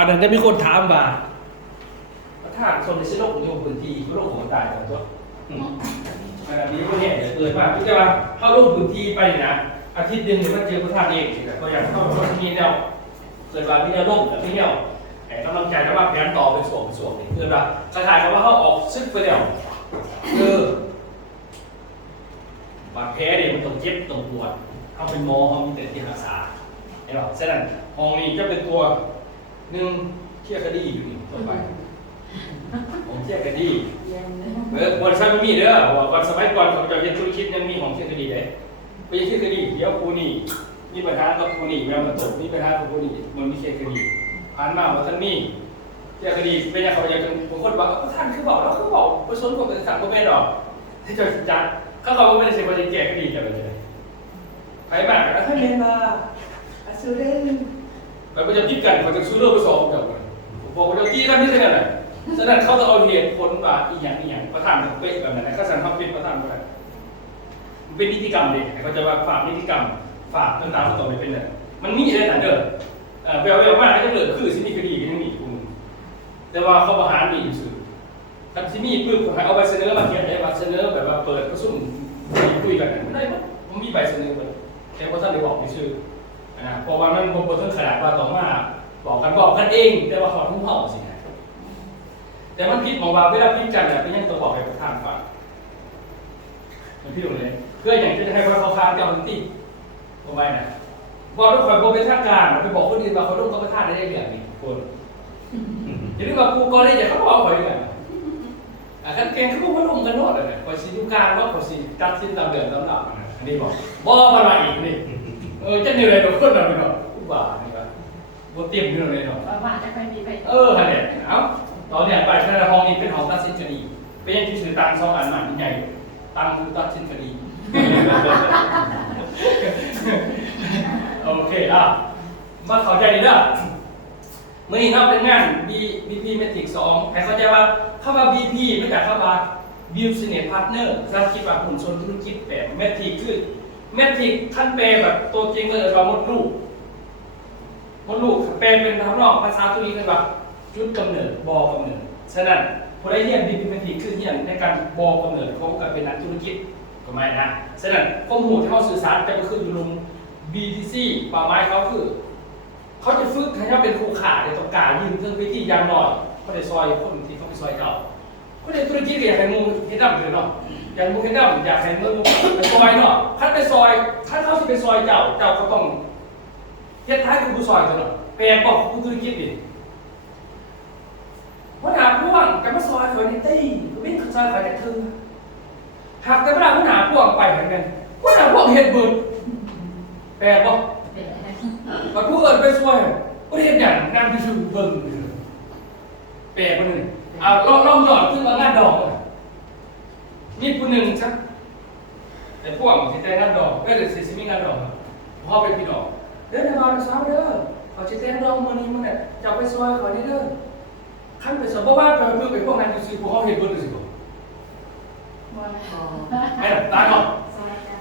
บัดนั้นจะมีคนถามว่าประธานชนในโลกของพื้นที่โลกของตายของตัวแบบนี้พวกนี้เกิดมาพี่จะว่าเข้าลงพื้นที่ไปนะอาทิตย์หนึ่งมันเจอประธานเองตัวอย่างเข้าแบบว่าที่นี่เนี่ยเกิดว่าพี่เนี่ยล่มแบบพี่เนี่ยแต่กำลังใจนะว่าแผนต่อเป็นส่วนนี่คือว่าคล้ายๆกับว่าเขาออกซึกไปแล้วบาดแผลเนี่ยมันต้องเจ็บต้องปวดเขาเป็นหมอเขามีแต่ที่รักษาเห็นหรอฉะนั้นห้องนี้จะเป็นตัวหนึ่งเชี่ยคดีอยู่นี่ต่อไปผมเชี่ยคดีบริษัทมันมีเด้อว่าก่อนสมัยก่อนเขาจะเรียนธุรกิจยังมีของเชี่ยคดีเลยไปเชี่ยคดีเดี๋ยวกูนี่มีปัญหากับกูนี่แมวมันตกมีปัญหากับกูนี่มันมีเชี่ยคดีผ่านมาว่าท่านมีเชี่ยคดีเป็นอย่างเขาอยากบางคนบอกท่านคือบอกแล้วคือบอกประชาชนคนเป็นสังคมไม่หรอกที่จะจัดเขาไม่ได้ใช้ประเด็นแก้คดีกันเลยใครบ้างแล้วถ้าเรียนมาซื้อได้แบบมันจะพิกันเขาจะซื้อเรื่องไปสอบกันบอกว่าจะกี้กันนี่ใช่ไหมฉะนั้นเขาจะเอาเหตุผลว่าอีกอย่างประธานเป๊ะแบบนั้นนะข้าสันเขาเป็นประธานแบบมันเป็นนิติกรรมเด็กเขาจะว่าฝากนิติกรรมฝากต่างๆต่อไปเป็นอะไรมันมีอะไรต่างเด้อแววมากก็จะเหลือคือสิมีคดีกันยังมีคุณแต่ว่าเขาประหารมีอยู่สื่อถ้าสิมีปุ๊บเอาใบเสนอมาเขียนได้มาเสนอแบบว่าเปิดกระสุนคุยกันไม่ได้มั้งผมมีใบเสนอเลยแต่ว่าท่านได้บอกในชื่อนะเพราะว่ามันบนต้นขนาดว่าต่อมาบอกกันเองแต่ว่าเขาทุ่งเห่าสินะแต่มันผิดบอกว่าเวลาพิจารณาเป็นยังตัวบอกให้ประธานฟังมันผิดเลยเพื่ออย่างจะให้เขาค้านเจ้าหน้าที่ทำไมนะพอทุกคนโบเป็นทางการไปบอกคนอื่นว่าเขาต้องประธานได้แบบนี้คนอย่างนี้ว่ากูก็ได้แต่เขาบอกไปแบบขั้นเกณฑ์เขาบอกว่าลงกันโน้ตเลยคอยชี้ทุกการว่าคอยชี้ตัดสินตามเดือนตามหลักอันนี้บอกมาหน่อยอีกนี่จะเหนื่อยโดนคนเราไปหน่อยผู้บ่านี่ว่าบนเตรียมอยู่เลยเนาะว่าจะไปมีไปฮะเนี่ยเอาตอนเนี้ยไปแค่ห้องนี้เป็นห้องตัดสินคดีเป็นยังที่ถือตังสองอันหมันใหญ่ตังคือตัดสินคดีโอเคมาเข้าใจดีนะเมื่อนี้เราเป็นงาน BP Matrix 2ใครเข้าใจว่าเข้ามา BP ไม่จากเข้ามา Business Partner เราคิดว่าหุ้นส่วนธุรกิจแบบ Matrix คือ Matrix ขั้นแปลแบบตัวจริงเลยเรามดลูกแปลเป็นคำนองภาษาตัวนี้คือแบบจุดกำเนิดบอกำเนิดฉะนั้นผู้ได้เรียน BP Matrix คือเรียนในการบอกำเนิดของการเป็นนักธุรกิจก็ไม่นะฉะนั้นข้อมูลที่เขาสื่อสารจะไปขึ้นอยู่ลง BTC ป่าไม้เขาจะฝึกให้เขาเป็นครูขาในตรงกลางยืนเครื่องพิธียางหน่อยเขาได้ซอยคนที่เขาไปซอยเก่าเขาได้ธุรกิจอยากให้มูเฮ็ดดั้มเลยเนาะอยากมูเฮ็ดดั้มอยากให้มูไปซอยเนาะท่านไปซอยท่านเขาที่ไปซอยเจ้าเขาต้องเฮ็ดท้ายคือผู้ซอยกันเนาะแปลงบอกผู้ธุรกิจดิเพราะหนาพ่วงกันมาซอยเขาในตี้วิ่งซอยเขาจะทึ่งหากแต่เวลาพ่อหนาพ่วงไปเหมือนกันพ่อหนาพ่วงเฮ็ดบุญแปลงบอกมาผู้อื่นไปช่วยก็เรียนอย่างนั่งที่ชื่อเบิ่งแปลคนหนึ่งลองหยอดขึ้นมางานดอกมีคนหนึ่งสักแต่พวกที่แต่งงานดอกก็เลยสิมีงานดอกพ่อเป็นพี่ดอกเด้อในบ้านสาวเด้อเขาจะแต่งดอกมื้อนี้มึงเนี่ยจะไปช่วยเขานี่เด้อขั้นไปสอบว่าไปเพื่อไปพวกนั้นอยู่สิพวกเขาเห็นเบิ่งสิบ่ไอ้ตาเนาะ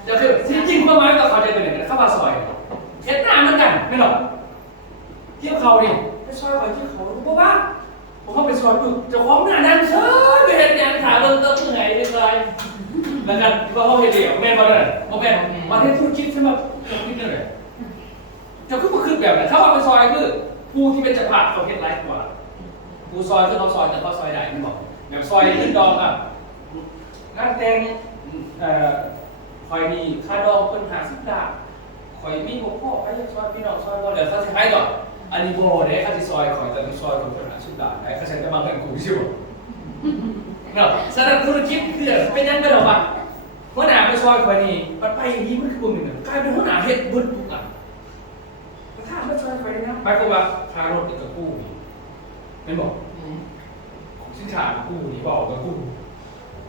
จะคือจริงๆความหมายก็เขาจะเป็นอย่างนั้นเข้ามาซอยเห็นหน้าเหมือนกันไม่หรอกเที่ยวเขาดิไปซอยไปเที่ยวเขาเพราะว่าผมเข้าไปซอยปุ๊บจะคล้องหน้าดันเชิญไปเห็นอย่างขาเริ่มต้นยังไงไปเลยแล้วกันว่าเขาเห็นเดี่ยวแม่นมาเลยมาแม่นมาเห็นธุรกิจใช่ไหมธุรกิจนี่เลยจะขึ้นมาขึ้นแบบไหนเขาเอาไปซอยคือผู้ที่เป็นจักรพรรดิเขาเห็นไรกว่าผู้ซอยคือเขาซอยแต่เขาซอยได้ไม่บอกแบบซอยขึ้นดองอ่ะงานแต่งคอยมีค่าดองเป็น50 บาทคอยมีหัวข้อไปซอยพี่น้องซอยบ่เดี๋ยวเขาจะให้ก่อนอันนี้โบเด้เขาจะซอยคอยแต่ซอยคนเป็น50 บาทไอ้เขาใช้จะมาเงินกูใช่ไหมเนาะสำหรับธุรกิจคือเป็นยังไงหรอวะหัวหน้าไปซอยคอยนี่มันไปอย่างนี้มันคือบุญหนึ่งกลายเป็นหัวหน้าเฮ็ดบุญทุกอย่างถ้าไม่ซอยคอยนะหมายความว่าคารถนี่กับกู้นี่ไม่บอกสินค้ากู้นี่บอกกับกู้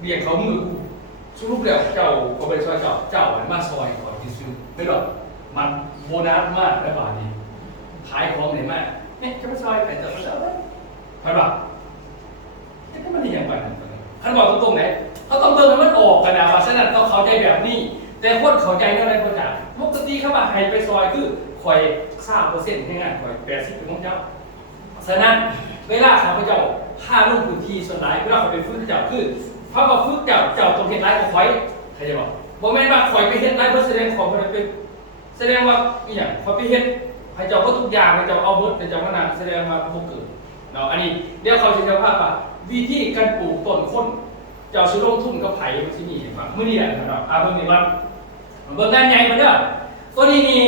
เบี้ยเขามือกู้สรุปแล้วเจ้าก็ไปซอยเจ้ามาซอยก่อนที่ซื้อไม่หรอกมันโบนัสมากและบาทนี้ขายของไหนมากเนี่ยจะมาซอยแต่จะมาซอยใช่ป่ะจะมันดีอย่างไรท่านบอกตรงๆไหนเขาต้องเบิ่งให้มันออกกันนะว่าฉะนั้นต้องเข้าใจแบบนี้แต่คนเข้าใจเรื่องอะไรคนจ่ายปกติเขาว่าให้ไปซอยคือคอย3%ง่ายๆคอย80เป็นของเจ้าแส ฉะนั้นเวลาเขาพเจ้าผ้าลงพื้นที่ส่วนไหนเวลาเขาไปฝึกเจ้าคือเขาก็ฝึกเจ้าตรงเห็นไรก็คอยใครจะบอกโมเมนต์ว่าคอยไปเห็นไรเพื่อแสดงของมันเป็นแสดงว่าอีอย่างคอยไปเห็นให้เจ้าก็ทุกอย่างให้เจ้าเอาเบิร์ดให้เจ้าก็นานแสดงว่าพวกเกิดเนาะอันนี้เดี๋ยวเขาจะจะว่าวิธีการปลูกต้นข้นเจ้าซื้อลงทุนกับไผ่มาที่นี่ฟังเมื่อนี้แหละครับเบิ่งในวันเบิ่งงานใหญ่มาเด้อตัวนี้นี่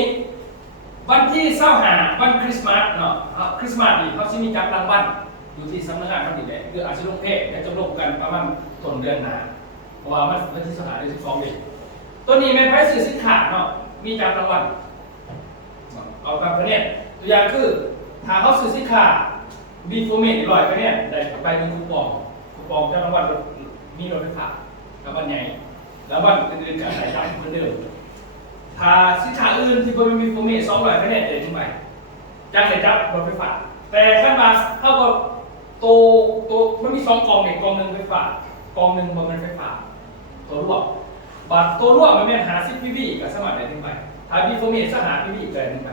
วันที่25วันคริสต์มาสเนาะคริสต์มาสนี่เขาจะมีจับรางวัลอยู่ที่สำนักงานมันนี่แหละคืออาชีพลงเพศและจะลงกันประมาณต้นเดือนหน้าเพราะว่ามันวันที่25เดือน12เดือนตัวนี้แม่นไพ่สื่อสินค้าเนาะมีจับรางวัลเอาตามคะแนนตัวอย่างคือถ้าเขาซื้อสินค้าบีโฟเมต100คะแนนได้ไป1คูปองจับรางวัลมีรถไฟฟ้ารางวัลใหญ่รางวัลอื่นๆกับสายจับเหมือนเดิมถ้าสินค้าอื่นที่บ่มีโฟเมต200คะแนนได้ถึงไปจังได้จับรถไฟฟ้าแต่ขั้นมาเท่ากับตัวมันมี2กองเนี่ยกองหนึ่งไฟฟ้ากองหนึ่งบ่แม่นไฟฟ้าตัวร่วมบัตรตัวร่วมมันแม่น50 PV ก็สามารถได้ถึงไปถ้าบีโฟเมต5 PV ก็ได้ถึงไป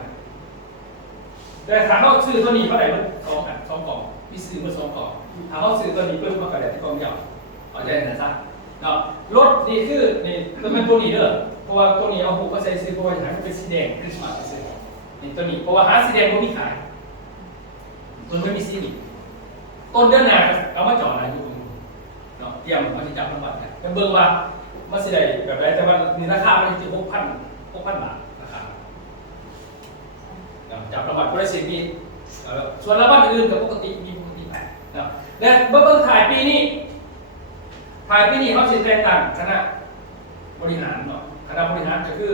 แต่ถ้าเขาซื้อตัวนี้เขาได้มัน2กล่องมีซื้อมา2กล่องถ้าเขาซื้อตัวนี้เพิ่มมาก็ได้ที่กล่องเดียวเอาใจนะจ๊ะเนาะรถนี่คือนี่ต้องเป็นตัวนี้เด้อเพราะว่าตัวนี้เอาหูก็ใส่ซื้อเพราะว่าอยากให้มันเป็นสีแดงคริสต์มาสซื้อนี่ตัวนี้เพราะว่าหาสีแดงมันมีขายมันไม่มีสีนี่ต้นเดือนหน้าเอามาจ่อนะอยู่เนาะเตรียมมาที่จับรางวัลนะเบิ่งว่ามันสิได้แบบไรแต่ว่านี่ราคามันจะ6,000 บาทราคาจับรางวัลก็ได้สิมีส่วนรางวัลอื่นๆกับปกติมีปกตินะและเบิ่งถ่ายปีนี้เขาสิแต่งตั้งคณะบริหารเนาะคณะบริหารก็คือ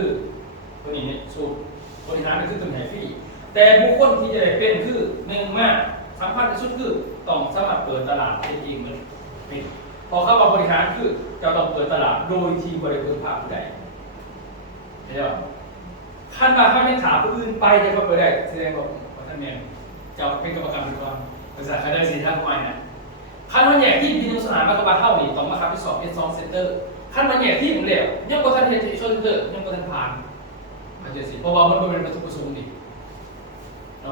ตัวนี้เนี่ยสูตรบริหารก็คือตัวไหนฟรีแต่บุคคลที่จะได้เป็นคือ1มากสำคัญที่สุดคือต้องสามารถเปิดตลาดได้จริงมันเป็นพอเข้ามาบริหารคือจะต้องเปิดตลาดโดยที่บริเวณภาพใดเดี๋ยวขั้นมาถ้าไม่ถามผู้อื่นไปจะเข้าไปได้แสดงว่าท่านแมนจะเป็นกรรมการบริหารบริษัทใครได้สิท่านผู้ใหญ่นะขั้นวันแย่ที่พิจารณามากกว่าเท่านี้ต้องมาครับที่สอบS2 เซ็นเตอร์ขั้นวันแย่ที่ผมเรียกยังบ่ทันเห็นที่เซ็นเตอร์ยังบ่ทันผ่านอาจจะสิเพราะว่ามันเป็นวัตถุประสงค์ดิ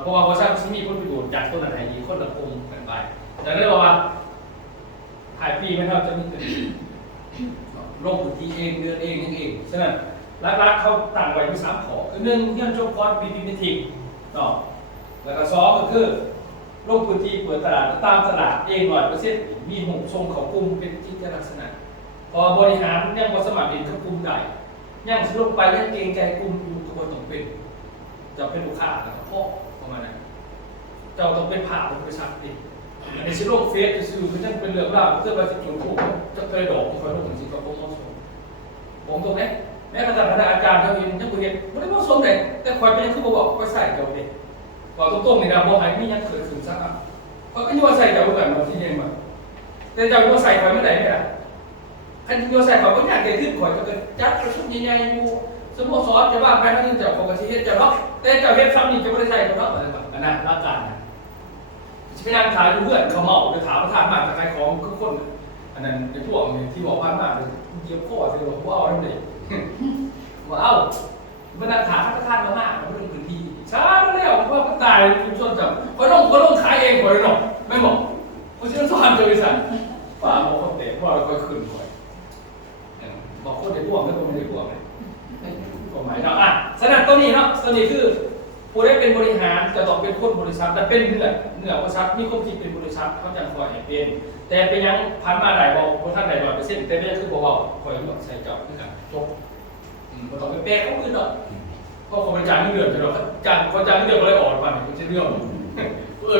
เพราะว่าบริษัทที่มีผลประโยชน์จากต้นอะไรดีคนละกลุ่มกันไปแต่ได้บอกว่าถ่ายปีไม่เท่าจะมีตัวโรคพื้นที่เองเดือนเองยังเองฉะนั้นรักๆเขาต่างไว้มี3 ข้อคือ1ยังจบคอร์สบีบีเมทิกเนาะแล้วก็2ก็คือลงพื้นที่เปิดตลาดตามตลาดเอง100%มีหุบทรงเขากลุ่มเป็นกิจลักษณะพอบริหารยังบ่สมัครเป็นเข้ากลุ่มได้ยังสรุปไปยังเกรงใจกลุ่มอยู่ก็บ่ต้องเป็นจะเป็นลูกค้าแล้วก็พ่อประมาณนั้นเจ้าต้องเป็นผ่าเป็นบริษัทดิอันนี้สิโลกเฟซซื่อคือจังเป็นเรื่องราวเพื่อว่าสิจุดถูกจะเคยดอกที่เขาลงสิก็บ่เหมาะสมผมตรงนี้แม้กระทั่งคณะอาจารย์เขาเห็นยังบ่เห็นบ่ได้เหมาะสมเลยแต่ข่อยเป็นคือบ่บอกข่อยใส่เจ้าเด้บอกตรงๆนี่นะบ่ให้มีหยังเกิดขึ้นซะครับเพราะก็อยู่ว่าใส่เจ้าเหมือนกันที่เรียนมาแต่เจ้าอยู่ว่าใส่ข่อยไม่ได้เนี่ยคันอยู่ว่าใส่ข่อยบ่อยากเกิดขึ้นข่อยก็จัดประชุมใหญ่ๆอยู่สโมสรจะว่าไปทั้งนี้เจ้าของก็สิเฮ็ดเจ้าเนาะแต่เจ้าเฮ็ดซ้ำนี่จะบ่ได้ใส่เนาะอะไรแบบอันนั้นละกันสิไปนั่งขายอยู่เพื่อนเขาเมาไปถามประธานมาขายของคือคนอันนั้นไอ้พวกที่บอกผ่านมาเลยเกี่ยวข้อสิบอกว่าเอาได้เลยว่าเอ้ามันนั่งถามประธานมากๆมันเรื่องพื้นที่ช้าแล้วเพราะมันตายชุมชนจับเขาต้องขายเองก่อนเนาะไม่บอกเขาชื่อสอนเจอสันฝ่าบอกเขาเตะว่าเราค่อยขึ้นก่อนบอกคนได้พวกไม่คนไม่ได้พวกเลยก็หมายเนาะอ่ะสนับตัวนี้เนาะตัวนี้คือผู้ได้เป็นบริหารจะต้องเป็นคนบริษัทแต่เป็นเหนือบริษัทมีความคิดเป็นบริษัทเขาจะคอยให้เป็นแต่เป็นยังพันมาได้บอกท่านได้100%แต่ไม่ได้คือบอกว่าคอยหลอกใส่เจ้าคือกันจบมันต้องไปแปลเขาอื่นเนาะเพราะเขาบริจาคเงินเดือนจะหรอกเขาจ้างเงินเดือนอะไรออกมาเนี่ยมันจะเรื่อง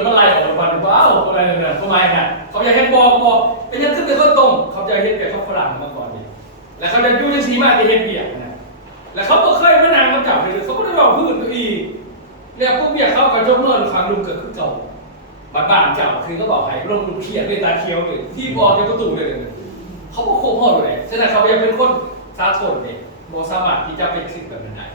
มาไล่ออกมาว้าวอะไรเนี่ยทำไมเนี่ยเขาอยากให้บอกเป็นยังขึ้นไปข้นตรงเขาจะเห็นแต่เขาฝรั่งมาก่อนเนี่ยแล้วเขาจะยุ่งยังซีมากจะเห็นเบียดนะแล้วเขาก็เคยมานางมาจับเลยเขาก็ได้บอกพื้นตัวอีแล้วพวกเบียเขากระจกนอนขังลุงเกิดขึ้นเก่าบ้านเจ้าคือก็บอกให้ลงลุงเขียนเป็นตาเคียวเลยที่บอกจะประตูเลยเขาก็โค้งห่อเลยฉะนั้นเขาอยากเป็นคนสาธารณเนี่ยโมสามารถที่จะเป็นสิ่งแบบนั้นได้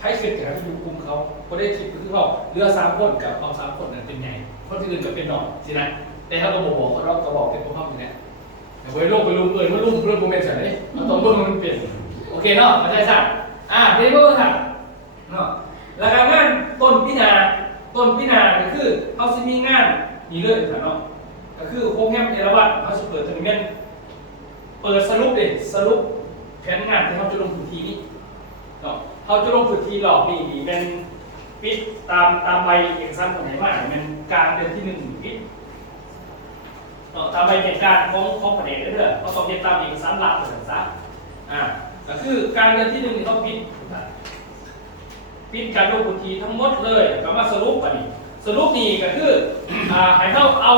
ให้คิดแต่ให้ดูกลุ่มเขาเขาได้คิดคือเขาเรือ3 คนกับเอา3 คนนั้นเป็นไงคนที่อื่นก็เป็นหน่อยสินะแต่ถ้าเราบอกเขาเราก็บอกเป็นพวกเขาอย่างนี้แต่ไปลุ่มเอ่ยว่าลุ่มเรื่องโมเมนต์เฉยมันต้องลุ่มมันเปลี่ยนโอเคเนาะเข้าใจสั่งนี่เมื่อสั่งเนาะแล้วการงานต้นพินา ต้นปีหน้าก็คือเขาสิมีงานนี่เลยเนาะก็คือโครงแรมเอราวัณเขาจะเปิดทัวร์นาเมนต์เปิดสรุปแผนงานที่เขาจะลงพื้นที่นี้เนาะเขาจะลงพื้นที่หลอกนี่เป็นปิดตามใบเอกสารของไหนมาเป็นกลางเดือนที่1ปิดตามใบเหตุการณ์ของประเด็นเรื่อยๆเขาต้องเรียนตามเอกสารหลักเหมือนกันก็คือการเดือนที่1นี่ต้องปิดการลงพื้นที่ทั้งหมดเลยก็มาสรุปกันนี่สรุปนี่ก็คือให้เขาเอา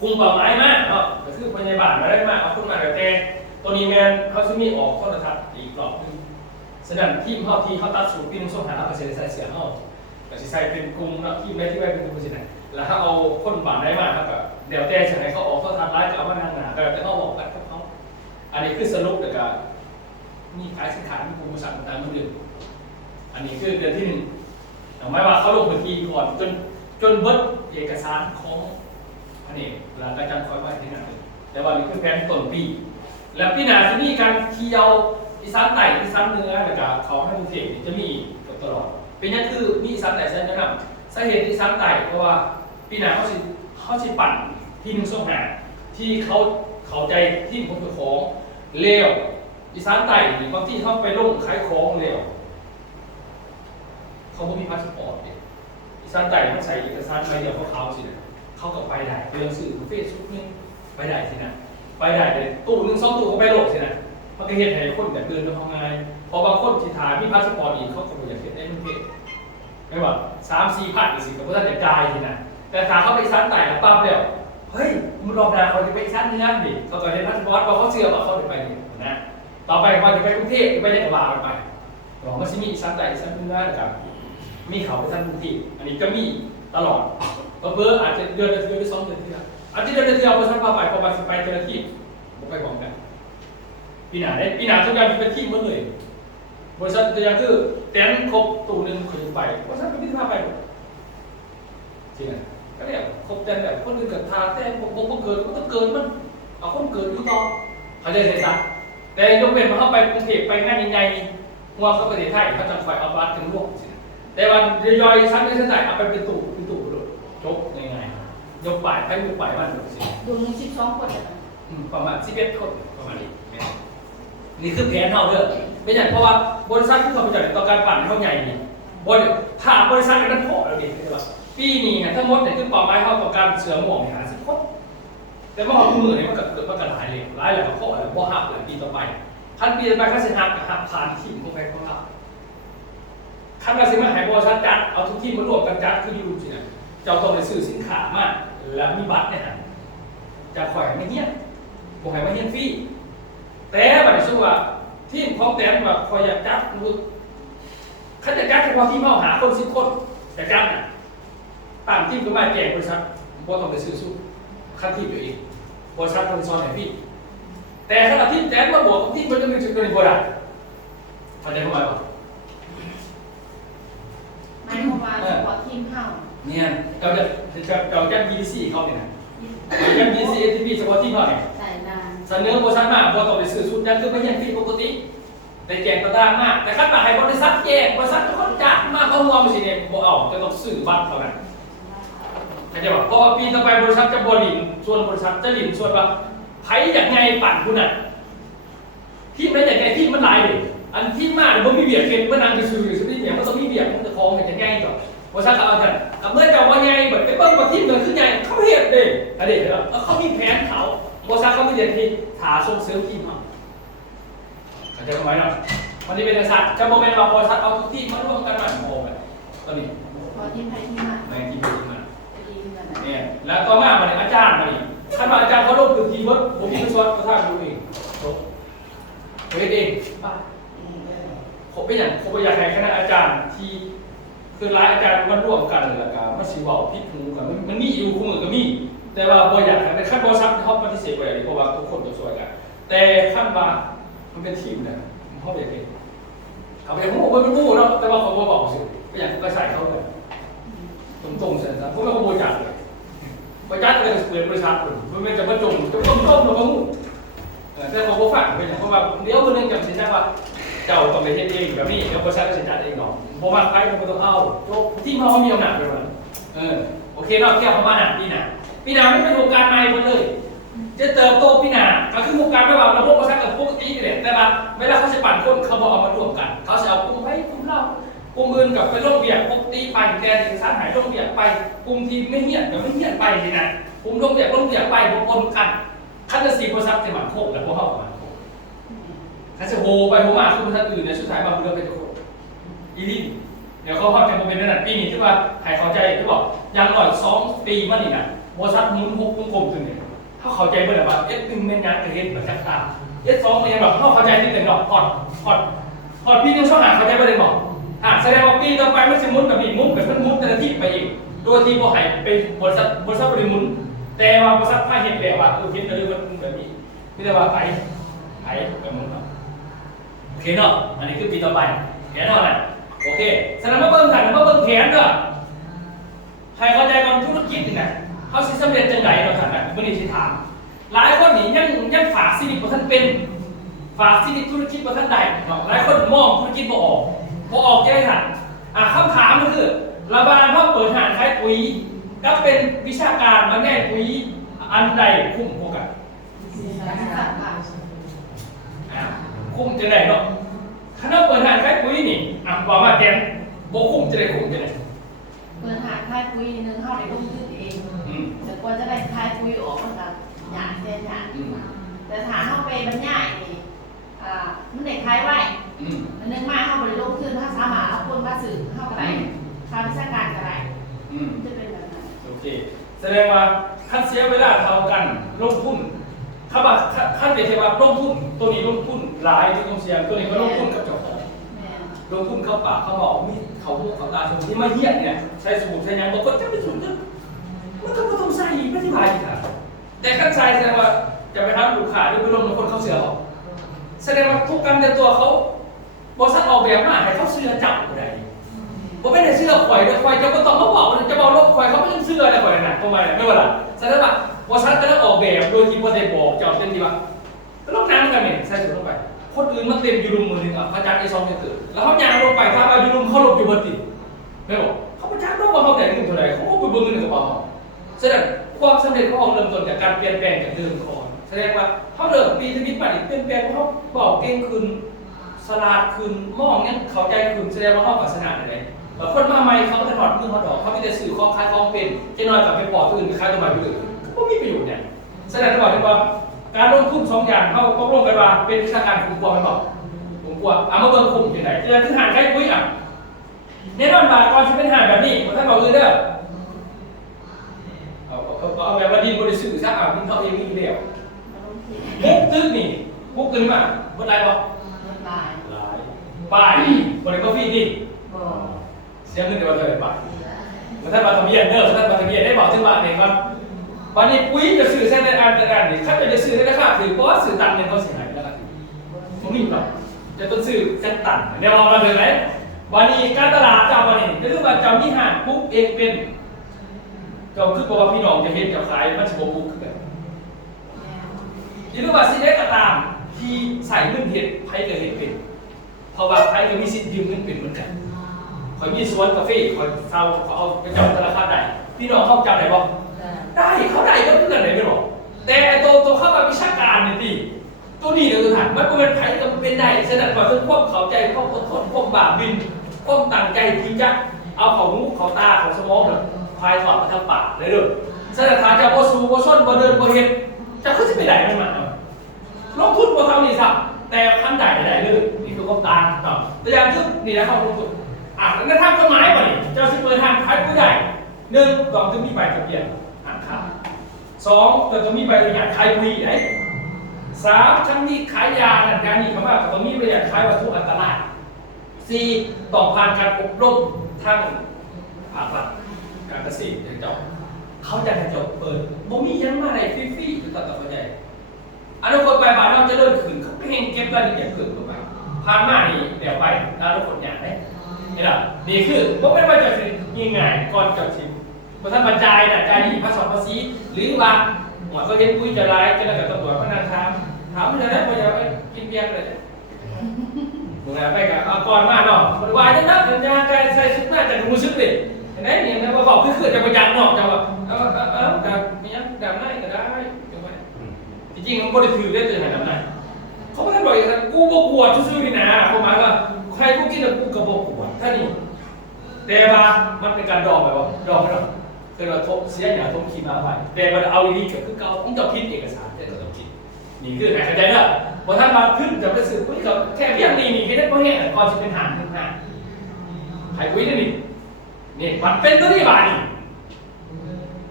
กลุ่มเป้าหมายมาเนาะก็คือพยาบาลมาได้มาเอาคนมาแต่ตัวนี้แมนเขาจะมีออกโทรทัศน์อีกรอบนึงแสดงทีมเขาที่เขาตัดสูตรปีนึงส่งหาเขาจะใส่เสียงเขาก็จะใส่เป็นกลุ่มเนาะทีมได้ที่ไว้เป็นกลุ่มสิไหนแล้วถ้าเอาคนบาดได้มาครับก็เดี๋ยวแต่จะให้เขาออกโทรทัศน์ไลฟ์ก็เอามานั่งหนาแต่เขาบอกกันกับเขาอันนี้คือสรุปแต่ก็มีขายสินค้ามีโปรโมชั่นต่างๆอื่นอันนี้คือเดือนที่1หมายว่าเขาลงพื้นที่ก่อนจนเบิดเอกสารของอันนี้แล้วก็จะคอยไว้ที่นั่นแต่ว่านี่คือแผนต้นปีแล้วปีหน้าจะมีการเที่ยวอีสานใต้อีสานเหนือแล้วก็เขาให้กรุงเทพจะมีตลอดเป็นนั่นคือมีอีสานใต้ใช่ไหมครับสาเหตุอีสานใต้เพราะว่าปีหน้าเขาสิปั่นที่1ส่งหาที่เขาเข้าใจที่ผมเป็นของเลวอีสานใต้บางที่เขาไปลงขายของเลวเขาไม่มีพาสปอร์ตเนี่ยอีสานใต้ต้องใส่เอกสารใบเดียวเขาสินะเขาก็ไปได้เรื่องสื่อเฟซบุ๊กนี่ไปได้สินะไปได้เลยตู้1 2ตู้เขาไปโหลดสินะมันก็เห็นให้คนแบบเดินไปทำงานพอบางคนที่ถ่ายมีพาสปอร์ตอีกเขาก็ไม่อยากเห็นได้มันเพจไม่ว่า3-4 พันสิกับพวกท่านจะจ่ายสินะแต่ถ้าเขาไปอีสานใต้แล้วปั๊บแล้วเฮ้ยมึงรอบหน้าเขาจะไปอีสานเหนือดิเขาก็เห็นพาสปอร์ตพอเขาเชื่อว่าเขาจะไปนี่นะต่อไปเขาจะไปกรุงเทพไปได้กว่าไปบอกว่าสิมีอีสานใต้อีสานเหนือนะครับมีเขาไปทำกรุงเทพอันนี้ก็มีตลอดเบอร์อาจจะเดือนละ2 เดือนที่ละอาจจะเดือนละทีเอาไปสักพาไปพอไปเจอที่ผมไปบอกกันปีหน้าทุกอย่างเป็นที่หมดเลยบริษัทตัวอย่างคือเต็นครบตู้นึงขยันไปบริษัทเป็นที่พาไปจริงไหมก็เรียกครบเต็นแบบคนอื่นเกิดทาแต่ผมเกิดก็ต้องเกินมันเอาคนเกิดอยู่ต่อเขาจะเสียสัตว์แต่ยกเว้นมาเข้าไปกรุงเทพไปงานใหญ่ๆหัวเขาประเทศไทยเขาจะคอยเอาบัตรถึงโลกแต่วันย่อยชั้นไม่ใช่ไหนเอาไปเป็นตู้จบง่ายๆยกป่ายให้ยกป่ายมันดูมึง12 คนประมาณ11 คนประมาณนี้นี่คือแผนเท่าเดิมไม่ใช่เพราะว่าบริษัทที่เขาไปจัดต่อการปั่นเขาใหญ่นี่ถ้าบริษัทนั้นพอแล้วดิใช่ป่ะปีนี้เนี่ยทั้งหมดเนี่ยคือเป้าหมายเขาต่อการเสือหมวกเนี่ย50 คนแต่เมื่อเขามือเนี่ยมันก็เกิดมันก็หลายเลยหลายแล้วก็พอแล้วพอหักเลยปีต่อไปขั้นปีต่อไปเขาจะหักผ่านทีมพวกไปของเราขั้นเราสิมาหายบริษัทจัดเอาทุกทีมมารวมกันจัดคืออยู่สินะเจ้าต้องไปซื้อสินค้ามากแล้วมีบัตรเนี่ยจะข่อยไม่เงี้ยบอกให้มาเฮียนฟรีแต่บัดนี้ชื่อว่าทีมของแต่ว่าคอยอยากจับรู้เขาจะจับเฉพาะที่มาหาคน10 คนแต่จับน่ะตามทีมก็มาแจกบริษัทบ่ต้องไปซื้อสู้ขั้นทีมอยู่อีกบริษัทคนซ้อนให้พี่แต่ขณะที่แต่ว่าบวกกับทีมมันจะมีจุดเด่นกว่าเข้าใจไหมบ่หมายความว่าเฉพาะทีมเข้าเนี่ยเราจะBDC เขาเนี่ยนะจะ BDC ATP เฉพาะที่เขาเนี่ยใส่นานเสนอบริษัทมาพอต่อไปซื้อชุดนั้นคือไม่ใช่ฟรีปกติแต่แจกตารางมากแต่ขั้นมาให้บริษัทแจกบริษัททุกคนจัดมาเขารวมสิเนี่ยบอกเอาจะต้องซื้อบัตรเขานะเข้าใจป่ะเพราะปีต่อไปบริษัทจะบริหารส่วนบริษัทจะหลินส่วนว่าไผ่อย่างไงปั่นคุณน่ะที่ไม่อย่างไงที่มันหลายเลยอันที่มาเนี่ยมันมีเบียดเกินเมื่อนานจะซื้ออยู่สิเนี่ยมันต้องมีเบียดมันจะคล้องมันจะง่ายกว่าบริษัทเขาเอาแต่เมื่อเจ้าว่าไงแบบไปเบิ้งว่าที่เงินขึ้นไงเขาเห็นเลยอะไรเหรอแล้วเขามีแผนเขาบริษัทเขาไม่เรียนที่หาส่งเสริมทีมเขาเข้าใจไหมเนาะมันนี้เป็นบริษัทจะโมเมนต์เราบริษัทเอาทุกที่มาร่วมกันมาโอ้ยตอนนี้พอทีมใครทีมมันในทีมมันเนี่ยแล้วก็มาเนี่ยอาจารย์มาดิท่านอาจารย์เขาลงพื้นที่วัดผมมีส่วนประธานดูเองเฮ้ยเองผมไม่อยากให้คณะอาจารย์ที่คือหลายอาจารย์มันร่วมกันแล้วก็มันสิว่าพิษหูกันมันมีอยู่คู่มือก็มีแต่ว่าบ่อยากในขั้นบริษัทเขาปฏิเสธไปเลยเพราะว่าทุกคนจะช่วยกันแต่ขั้นมามันเป็นทีมเนี่ยเขาอยากเองเขาอยากพูดมันเป็นพูดเนาะแต่ว่าเขาบอกสิไม่อยากก็ใส่เขาเลยตรงๆเสร็จแล้วพวกเราขโมยจัดเลยบริษัทเลยเปิดบริษัทมันจะมาจมจะต้มแล้วก็หูแต่เขาบอกฝากเป็นอย่างเพราะว่าเดี๋ยวคนนึงจำสินได้ว่า เจ้าต้องไปเฮ็ดเองแบบนี้แล้วบริษัทก็จะจัดเองเนาะเพราะว่าใครมันก็ต้องเอาที่เขามีอำนาจไปหมดโอเคเนาะเที่ยวเขามาหนักปีหนาไม่เป็นโครงการใหม่หมดเลยจะเติบโตปีหนาก็คือโครงการไม่ว่าระบบบริษัทกับปกตินี่แหละแต่ว่าเวลาเขาจะปั่นคนเขาบอกเอามารวมกันเขาจะเอากลุ่มไว้กลุ่มเรากลุ่มอื่นกับไปร่วมเบียดปกติไปแต่เอกสารหายร่วมเบียดไปกลุ่มที่ไม่เหี้ยนกับไม่เหี้ยนไปสินะกลุ่มร่วมเบียดไปบางคนกันขั้นจะ4บริษัทจะหมั่นโคกแล้วพวกเขาหมั่นโคกถ้าจะโฮไปโฮมาคือบริษัทอื่นเนี่ยสุดท้ายบางเรื่องเป็นโคกอีลินเดี๋ยวเขาพอจะมาเป็นขนาดปีนี้ที่ว่าใครเข้าใจที่บอกยังหน่อย2 ปีมานี่นะบริษัทมุน6กลมๆถึงเนี่ยถ้าเข้าใจเมื่อไหร่ว่า1เป็นงานกระเฮ็ดแบบต่างๆ2เนี่ยแบบเข้าใจที่เป็นดอกพอดพี่ต้องช่องหาเข้าใจประเด็นบอกแสดงว่าปีต่อไปมันจะมุนกับอีกมุนแบบมันมุนแต่ละที่ไปอีกโดยที่บ่ให้เป็นบริษัทบริมุนแต่ว่าบริษัทผ้าเห็ดแบบว่าเห็ดเลยมันแบบนี้ไม่ได้ว่าไปแบบมุนเนาะโอเคเนาะอันนี้คือปีต่อไปแผนเนาะนะโอเคแสดงว่าเบิ่งกันมาเบิ่งแผนด้วยใครเข้าใจก่อนธุรกิจนี่นะเขาสิสำเร็จจังไดเราสั่งแบบเมื่อนี้ที่ถามหลายคนนี่ยังฝากชีวิตบ่ทันเป็นฝากชีวิตธุรกิจบ่ทันได้หลายคนมองธุรกิจบ่ออกแก้ทันคำถามก็คือระบาดเพราะเปิดหานขายปุ๋ยก็เป็นวิชาการมาแน่ปุ๋ยอันใดคุ้มกว่ากันคุ้มจะได้เนาะถ้าเราเปิดหานขายปุ๋ยนี่บอกว่าแกนโบคุ้มจะได้คุ้มจะได้เปิดหาขายปุ๋ยนึงเข้าในลงทุนเองแต่กว่าจะได้ขายปุ๋ยออกมันก็หยาดแต่ถามเข้าไปมันง่ายนี่มันได้ขายไว้มันนึงมาเข้าไปลงทุนถ้าสามารถเอาคนมาสื่อเข้าไปค่าวิชาการอะไรจะเป็นแบบนั้นโอเคแสดงว่าคัดเสียเวลาเท่ากันลงทุนถ้าว่าคัดเปรียบเทียบว่าลงทุนตัวนี้ลงทุนหลายที่ต้องเสียตัวนี้ก็ลงทุนกับเจ้าของลงทุนเข้าปากเขาบอกมีเขาพวกเขาตาชมที่มาเยี่ยนเนี่ยใช้สมุนใช้ยังบางคนจะไม่สมุนมันต้องใส่ไม่ได้หลายค่ะแต่ขั้นใส่แสดงว่าจะไปทำลูกค้าหรือไปลงกับคนเขาเสือออกแสดงว่าทุกการเดินตัวเขาบริษัทออกแบบมาให้เขาเสือจับอะไรผมไม่ได้เสื้อข่อยแต่ข่อยจะมาต้องมาบอกจะบอกโลกข่อยเขาไม่ต้องเสื้ออะไรข่อยนะทำไมไม่ว่าล่ะแสดงว่าบริษัทก็ต้องออกแบบโดยที่บริษัทบอกเจ้าเต็มที่ว่าลงน้ำกันเนี่ยใส่ถุงลงไปคนอื่นมันเต็มยูรุมมือหนึ่งเขาจ้างไอ้ซองเนี่ยตื่นแล้วเขายางลงไปถ้าเอายูรุมเขาลงอยู่บนติไม่บอกเขาจ้างลงว่าเขาแต่งเงินเท่าไหร่เขาก็ไปเบิ้งเงินกระเป๋าแสดงความสำเร็จเขาเริ่มต้นจากการเปลี่ยนแปลงจากเดิมก่อนแสดงว่าเขาเริ่มปีที่มีปัจจัยเปลี่ยนแปลงเขาบอกเก่งขึ้นสลาดขึ้นมองเนี่ยเข้าใจขึ้นแสดงว่าเขาปัฒนาอะไรคนมาใหม่เขาจะถอดมือเขาดอกเขาไม่ได้สื่อข้อคล้ายข้อเป็นจะน้อยกับไปปอดอื่นคล้ายตัวใหม่ไปเลยก็ไม่มีประโยชน์เนี่ยแสดงว่าการลงทุน2 อย่างเขาตกลงกันว่าเป็นวิชาการคุ้มครองมันบอกผมกลัวมาเบิ่งคุ้มยังไงคือหานใครคุยแน่นอนบาทก่อนจะเป็นหานแบบนี้ท่านบอกอื่นเด้อเอาแบบว่าดินบริสุทธิ์ซะดินเขาเองมีเดียวมุกตึ๊กนี่มุกตึ๊กมาเมื่อไรบอกป้ายบริกาแฟดิเสียเงินเดี๋ยวมาเท่าไหร่ป้ายท่านมาทำเย็นเด้อท่านมาทำเย็นได้บอกถึงว่าเนี่ยครับวันนี้ปุ๋ยจะซื้อเส้นในอันตรายนี่ถ้าจะซื้อในราคาถือเพราะว่าซื้อตันเนี่ยเขาเสียหายแล้วครับผมมีหรอกจะต้องซื้อเส้นตันเดี๋ยวเรามาเลยไหมวันนี้การตลาดเจ้าวันนี้ก็คือว่าเจ้ามีห่านปุ๊บเองเป็นเจ้าคือบอกว่าพี่น้องจะเห็นจะขายมันจะปุ๊บคือแบบที่รู้ว่าสิได้ก็ตามที่ใส่เงินเห็ดไผ่กับเห็ดเป็นเพราะว่าไผ่ก็มีสิทธิ์ยืมเงินเป็นเหมือนกันคอยมีสวนกาแฟคอยเช่าเขาเอาไปจองธนาคารได้พี่น้องเข้าจำไหนบ้างได้เขาได้ก็เพื่อนไหนไม่บอกแต่ตัวเข้ามาวิชาการเนี่ยพี่ตัวนี้เดี๋ยวถามมันเป็นไผ่ก็มันเป็นได้ฉะนั้นว่าต้องควบเข้าใจควบอดทนควบบาปบินควบตั้งใจที่จะเอาของมุกของตาของสมองเนี่ยพายถอดมาทำปากเลยเด้อฉะนั้นถ้าจะโบสูโบส้นโบเดินโบเห็นจะเขาจะไปไหนมันมาลงทุนโบทำนี่สักแต่ขั้นใดได้เลยนี่คือควบตาเนาะตัวอย่างคือนี่นะเขาลงทุนแล้วทำต้นไม้ป่ะนี่เจ้าสิเปิดทางขายผู้ใหญ่1ต้องมีใบทะเบียน2จะมีใบอนุญาตขายปุ๋ยได้3ทั้งที่ขายยาการนี้คำว่าต้องมีใบอนุญาตขายวัตถุอันตราย4ต้องผ่านการอบรมทางภาครัฐการเกษตรเจ้าเขาจะให้เจ้าเปิดบ่มียังมาในฟรีๆคือตัดเข้าใจอนาคตไปบ้านเราจะเริ่มขึ้นเขาเพ่งเก็บรายละเอียดเพิ่มเข้าไปผ่านมานี่เดี๋ยวไปอนาคตอย่างไรนี่แหละนี่คือว่าไม่ว่าจะเป็นยังไงก่อนจะชิมพอท่านบรรจัยนะใจดีภาษาภาษีหรือว่าหมอเขาเห็นปุ้ยจะร้ายจะแล้วกับตำรวจพนักงานถามเลยนะว่าจะไปกินเบียร์เลย มึงไปกับก่อนมาเนาะบริวารจะนับสัญญาการใส่ชุดหน้าจากมือชุดดิเห็นไหมเนี่ยนะว่าบอกคือจะประหยัดเนาะจะว่าแบบไม่ยังดำได้ก็ได้ถูกไหมจริงๆมันบริสุทธิ์ได้ตื่นหันดำได้เขาไม่ได้บอกอย่างนั้นกูบกวดซื่อๆนี่นะเขาหมายว่าใครกูกินแล้วกูกระบอกวดท่านี้แต่ว่ามันเป็นการดองแบบว่าดองไม่หรอกคือเราทบเสียอย่างทบขีมาไปแต่มันเอาดีๆเกิดขึ้นเก่าต้องจะพิมพ์เอกสารแต่เราต้องคิดนี่คือไหนเข้าใจเนอะพอท่านมาขึ้นจะไปสืบคุยกับแค่เพียงนี่แค่นั้นก็เห็นก่อนจะเป็นหางขึ้นหางใครคุยนี่นี่มันเป็นตัวนี้บานี่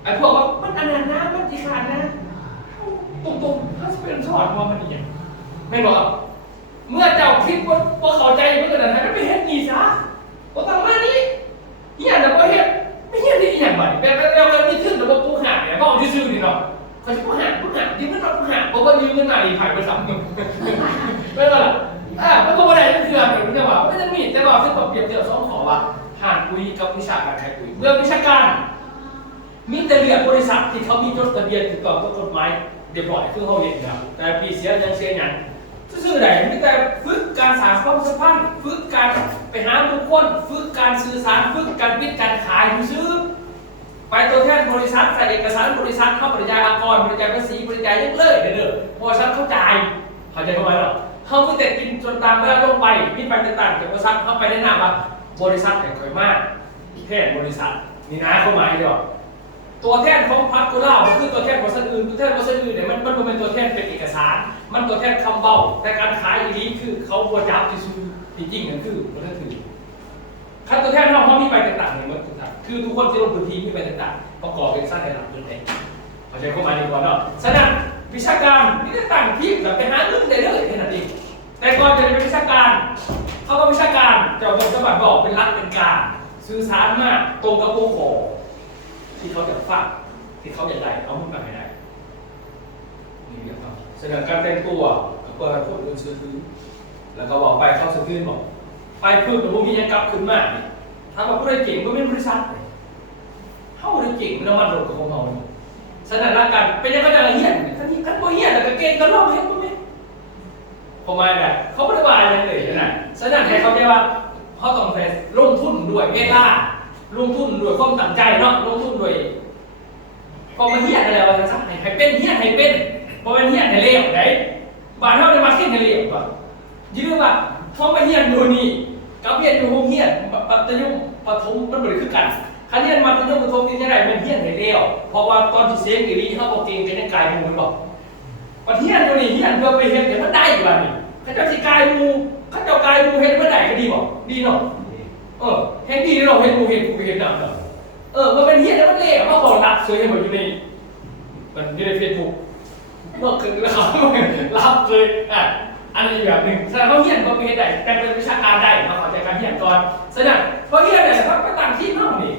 ไอ้พวกว่ามันอนาถนะมันจีขาดนะตรงๆถ้าเป็นสอนว่ามันนี่ยังไม่บอกเมื่อเจ้าคิดว่าเข้าใจเมื่อนั้นให้ไปเฮ็ดนี่ซะว่าตั้งมานี่นี่อย่างนั้นก็เฮ็ดไม่เฮ็ดนี่อย่างไรแบบเราก็มีถึงแต่ว่าผู้หาเนี่ยบอกซื่อๆนี่เนาะเขาจะผู้หายืมเงินมาผู้หาเพราะว่ายืมเงินมาดีผ่านไป3 นึงไม่เป็นไรมันก็ไม่ได้เถื่อนเหมือนกันว่าไม่จะมีแต่ว่าซึ่งแบบเปรียบเทียบ2 ข้อว่าหานคุยกับวิชาการใช้คุยเรื่องวิชาการมีแต่เรียกบริษัทที่เขามีจดทะเบียนถูกต้องกฎหมายเรียบร้อยคือเขาเห็นนะแต่ปีเสียยังเสียอย่างซื่อๆไหนมีแต่ฝึกการสร้างความสัมพันธ์ฝึกการไปหาบุคคลฝึกการสื่อสารฝึกการวิทย์การขายซื้อไปตัวแทนบริษัทใส่เอกสารบริษัทเข้าบริจาคอากรบริจาคภาษีบริจาคยังเลยเด้อพอฉันเข้าใจเข้าใจประมาณหรอเขาไม่แต่กินจนตามเวลาลงไปมีไปต่างๆจากบริษัทเข้าไปได้หน้าว่าบริษัทแข่งขันมากแทนบริษัทนี่นะเข้ามาเดียวตัวแทนของพัทกุล่ามันคือตัวแทนบริษัทอื่นตัวแทนบริษัทอื่นเนี่ยมันเป็นตัวแทนเป็นเอกสารมันตัวแทนคำเบาแต่การขายอย่างนี้คือเขาบริจาคที่ซื้อจริงๆนั่นคือมันก็คือขั้นตัวแทนเขามีไปต่างๆเนี่ยมันคือทุกคนที่ลงพื้นที่มีไปต่างๆประกอบเป็นสร้างในหลักพื้นที่เข้าใจเข้ามาดีกว่าเนาะฉะนั้นวิชาการนี่จะต่างที่แบบไปหาเรื่องได้เลยแค่นั้นเองแต่ก่อนจะเป็นวิชาการเขาก็วิชาการจะเป็นจังหวัดบอกเป็นรักเป็นกลางสื่อสารมากตรงกับวงขอที่เขาจะฟังที่เขาอยากได้เอามุ่งไปให้ได้นี่เรียกว่าแสดงการแต่งตัวเปิดพูดเรื่องซื้อถือแล้วก็บอกไปเข้าซื้อถือบอกไปเพิ่มแต่พวกนี้ยังกลับขึ้นมากถ้าว่าผู้ใดเก่งก็ไม่บริษัทเข้าได้เก่งมันน้ำมันลงกับของเราฉะนั้นละกันเป็นยังไงจะละเอียดท่านนี้ขั้นบ่เหี้ยแล้วก็เก่งก็ลองเห็นตัวไหมพอมาได้เขาไม่ได้บายอะไรเลยนะฉะนั้นให้เขาใจว่าเขาต้องใช้ลงทุนด้วยเวลาลงทุนด้วยความตั้งใจเนาะลงทุนด้วยพอมาเหี้ยอะไรวะจะให้เป็นเหี้ยให้เป็นพอเป็นเหี้ยให้เลี้ยงไหนบ้านเขาได้มาเข่งให้เลี้ยงป่ะยืมว่าพอมาเหี้ยดูนี่กับเหี้ยดูโฮมเหี้ยปัตยุปฐมมันบริคือกันคันเหี้ยมาปัตยุปฐมที่จะได้เป็นเหี้ยให้เลี้ยงเพราะว่าตอนที่เสียงอีรีเขาบอกเก่งเป็นกายมูลบอกว่าเหี้ยดูนี่เหี้ยเพื่อไปเห็นแต่มันได้อยู่บ้านี่เขาเจ้าสิกายมูเขาเจ้ากายมูเห็นมันได้ก็ดีบอกดีเนาะเห็นดีเราเห็นมูเห็นกูเห็นหนักเนาะมันเป็นเหี้ยแล้วมันเละเขาบอกรับสวยให้หมดอยู่ในมันอยู่ในเฟซบุ๊กเมื่อคืนแล้วเขารับเลยอันนี้แบบหนึ่งแสดงเขาเหี้ยเขาเป็นได้แต่เป็นวิชาการได้เขาขอใจการเหี้ยก่อนแสดงเพราะเหี้ยเนี่ยเขาไปตั้งที่เมานี่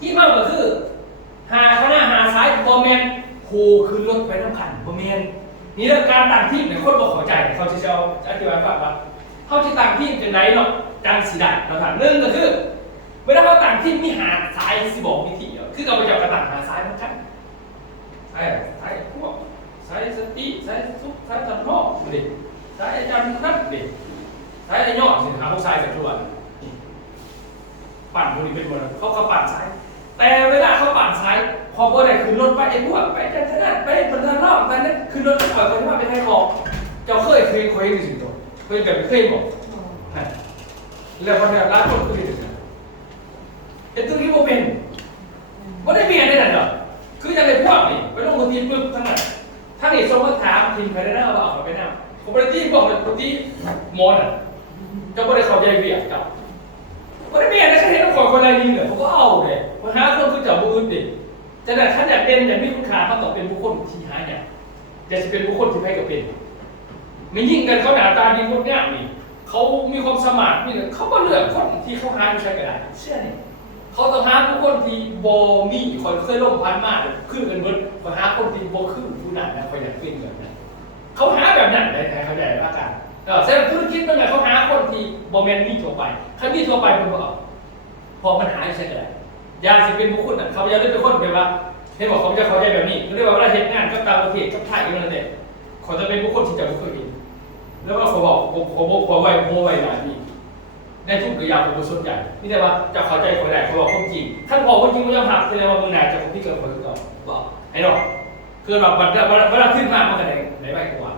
ที่เมาก็คือหาข้างหน้าหาซ้ายบอมเมนโหขึ้นรถไปน้ำขันบอมเมนนี่เรื่องการตั้งที่เนี่ยคนบอกขอใจเขาจะเอาอธิบายว่าเขาจะตั้งที่เป็นไหนเนาะจังสีได้เราถามเรื่องก็คือเวลาเขาตั้งที่มีหาซ้ายสิบอกวิธีคือเราไปจับกระต่างหาซ้ายมันกันซ้ายพวกซ้ายสติซ้ายซุกซ้ายตัดนอกดิซ้ายอาจารย์นัดดิซ้ายไอ้ยอดสิหาพวกซ้ายจากทุกวันปั่นพวกนี้เป็นหมดเขาปั่นซ้ายแต่เวลาเขาปั่นซ้ายพอเบอร์ไหนขึ้นรถไปไอ้พวกไปจันทนาไปบรรทัดรอบไปนั่นขึ้นรถไปปล่อยคนที่มาไปไทยบอกเจ้าเคยดูสิตัวเคยแบบเคยบอกแล้วคนเนี่ยร้านคนเคยดูสิเป็นตัวที่โมเป็นไม่ได้มีอะไรนั่นหรอกคือจะเป็นพวกนี่ไปลงมือทีปึ๊บทั้งนั้นถ้านี่ส่งมาถามทีมไปได้หน้าว่าเอาไปหน้าผมไปที่บอกเลยที่มอนอ่ะจะไม่ได้เข้าใจเบียดกับไม่ได้เบียดนะแค่เห็นคนอะไรนี่เนี่ยผมก็เอาเลยมาหาคนคือจับมือดิจะได้ถ้าอยากเป็นอย่างมีคุณค่าเขาต้องเป็นบุคคลที่หาเนี่ยจะเป็นบุคคลที่ให้กับเป็นไม่ยิ่งกันเขาหน้าตาดีคนงามนี่เขามีความสมาร์ทนี่เขาก็เลือกคนที่เขาหาอยู่ใช้ก็ได้เชื่อเนี่ยเขาต้องหาทุกคนที่โบมีคนเคยล่มพันมากขึ้นกันเบิดมาหาคนที่โบขึ้นผู้นั้นนะคอยอยากขึ้นแบบนั้นเขาหาแบบนั้นได้ไหมเขาใจว่ากันแสดงธุรกิจเป็นไงเขาหาคนที่โบแมนมีทั่วไปเขามีทั่วไปเป็นพวกพอมันหาใช่ไหมยาสิเป็นบุคคลเขาจะได้เป็นคนแบบว่าเห็นบอกเขาจะเข้าใจแบบนี้เรียกว่าเวลาเห็นงานก็ตามประเทศก็ถ่ายกันนั่นเองเขาจะเป็นบุคคลที่จะไม่เคยเห็น แล้วก็เขาบอกเขาไว้โมไว้หลายนี่ในทุกกิริยาผมสนใจนี่แต่ว่าจะเข้าใจคนไหนเขาบอกคนจริงท่านบอกคนจริงไม่ยอมหักแสดงว่ามือไหนจะคนที่เกิดคนก่อนบอกไอ้ดอกคือเราเวลาขึ้นมากมันก็ไหนไปกว่า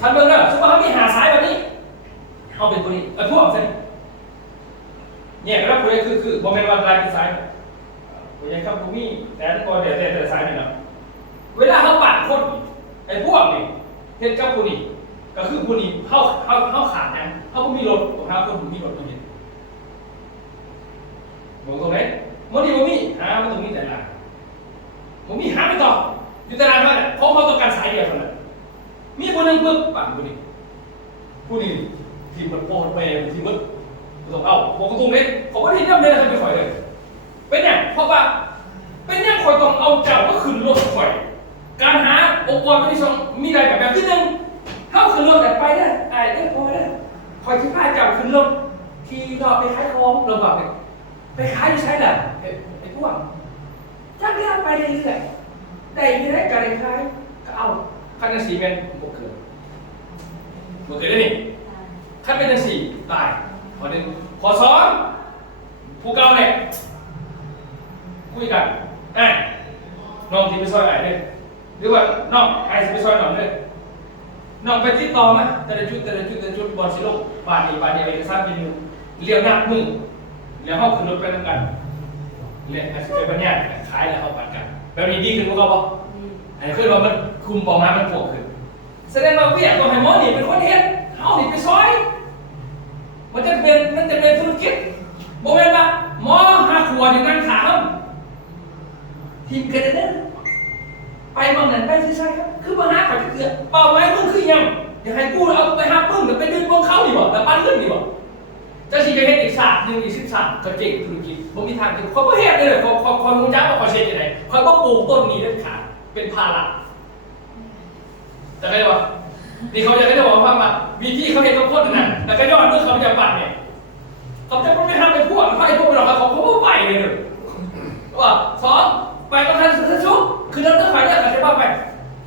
ท่านเบิ่งเด้อสมมติเขามีหาซ้ายแบบนี้เขาเป็นคนนี้พวกสิเนี่ยแล้วคนนี้คือโมเมนต์วันลายที่ซ้ายผมยังครับผมมีแต่ก็เดี๋ยวซ้ายนี่เนาะเวลาเขาปัดคนไอ้พวกนี่เห็นกับคนนี้ก็คือคนนี้เขาขาดนะเขาไม่มีรถของเขาคนมีรถมาเห็นมองตรงไหนมันดีมันมีมันตรงนี้แต่ละผมมีหาไม่ต่ออยู่ตารางนั่นแหละเขาต้องการสายเดียวเท่านั้นมีคนหนึ่งปึ๊บปั่นคนนี้ผู้นี้ทีมมันโปรดไปทีมมันต้องเอาบอกตรงนี้ผมว่าที่นั่นเลยนะไม่ค่อยเลยเป็นอย่างเพราะว่าเป็นอย่างคอยต้องเอาเจ้าก็ขึ้นรถข่อยการหาองค์กรที่สองมีอะไรแบบที่หนึ่งเข้าขึ้นรถแต่ไปได้ได้พอได้คอยที่พาเจ้าขึ้นรถที่เราไปขายของเราแบบไปขายใช้แหละไอ้พวกจักเลี้ยงไปเรื่อยๆได้ยังไงก็ได้ขายก็เอาขั้นที่สี่เป็นบวกเกิดได้นี่ขั้นเป็นที่สี่ตายขอหนึ่งขอสองผู้เก่าเนี่ยคุยกันน้องที่ไปซอยไหนเนี่ยหรือว่าน้องไอ้ที่ไปซอยหนอนเนี่ยน้องไปติดต่อไหมแต่ละจุดบอลสิลูกบาทนี้เอกสารเป็นเรียวนักมือแล้วเขาขึ้นรถไปด้วยกันเรียกอาชีพเป็นเนี่ยขายแล้วเขาปัดกันแบบนี้ดีขึ้นพวกเขาปะอันนี้คือว่ามันคุมปอมามันปวดขึ้นแสดงว่าเวียตัวไฮมอนี่เป็นคนเฮ็ดเขาหนีไปซอยมันจะเป็นธุรกิจโมเมนต์ว่าหมอหาขวดอยู่นั่งถามทีมเกเรเดอร์ไปมองนั้นไปใช่ครับคือมาหาเขาจะเกิดเป่าไม้มึงคือยังอย่าให้กูเอาไปหาปึ้งแต่ไปดึงพวกเขาดีกว่าแล้วปั้นเรื่องดีกว่าจะชี้จะเห็นอีกศาสตร์หนึ่งอีก13ก็เจ๋งธุรกิจผมมีทางถึงเขาก็เห็นเลยคอยมูจ้าว่าคอยเช็คยังไงคอยว่าปลูกต้นนี้ได้ขาดเป็นภาระแต่ไงวะนี่เขาจะบอกว่าวิธีเขาเห็นเขาโคตรนั่นแต่ก็ย้อนเมื่อเขาจะปั่นเนี่ยเขาจะไม่ทำเป็นพวกเขาไอ้พวกเราเขาก็ไปเลยว่าสองไปก็ทันสุดชุบคือเราต้องไปเนี่ยเขาจะว่าไป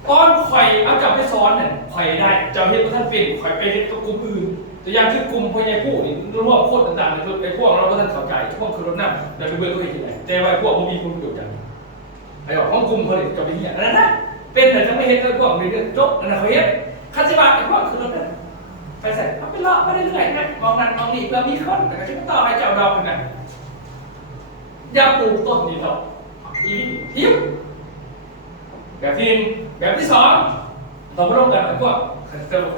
ตอนข่อยเอาจับไปซ้อนเนี่ยข่อยได้เจ้าเห็นว่าท่านเป็นข่อยไปเห็นกับกลุ่มอื่นตัวอย่างคือกลุ่มพญายผู้นี่รวมโคตรต่างๆเลยไอ้พวกเราก็ท่านเข้าใจพวกคือรถน้ำเราไปเบื่อเขาเห็นที่ไหนแต่ว่าพวกมันมีคุณประโยชน์อย่างไอ้บอกห้องกลุ่มเขาเลยจะไปเหี้ยนั่นนะเป็นแต่จะไม่เห็นเลยพวกในเรื่องจบนั่นนะเขาเห็นคาสิบาไอ้พวกคือรถนั้นไปใส่เอาไปเลาะไปเรื่อยๆนะมองนั่นมองนี่เพื่อมีคนแต่ก็จะต่อให้เจ้าดอกนะอย่าปลูกต้นนี้หรอกทิ้วแบบที่สองต่อมาร่วมกันไอ้พวก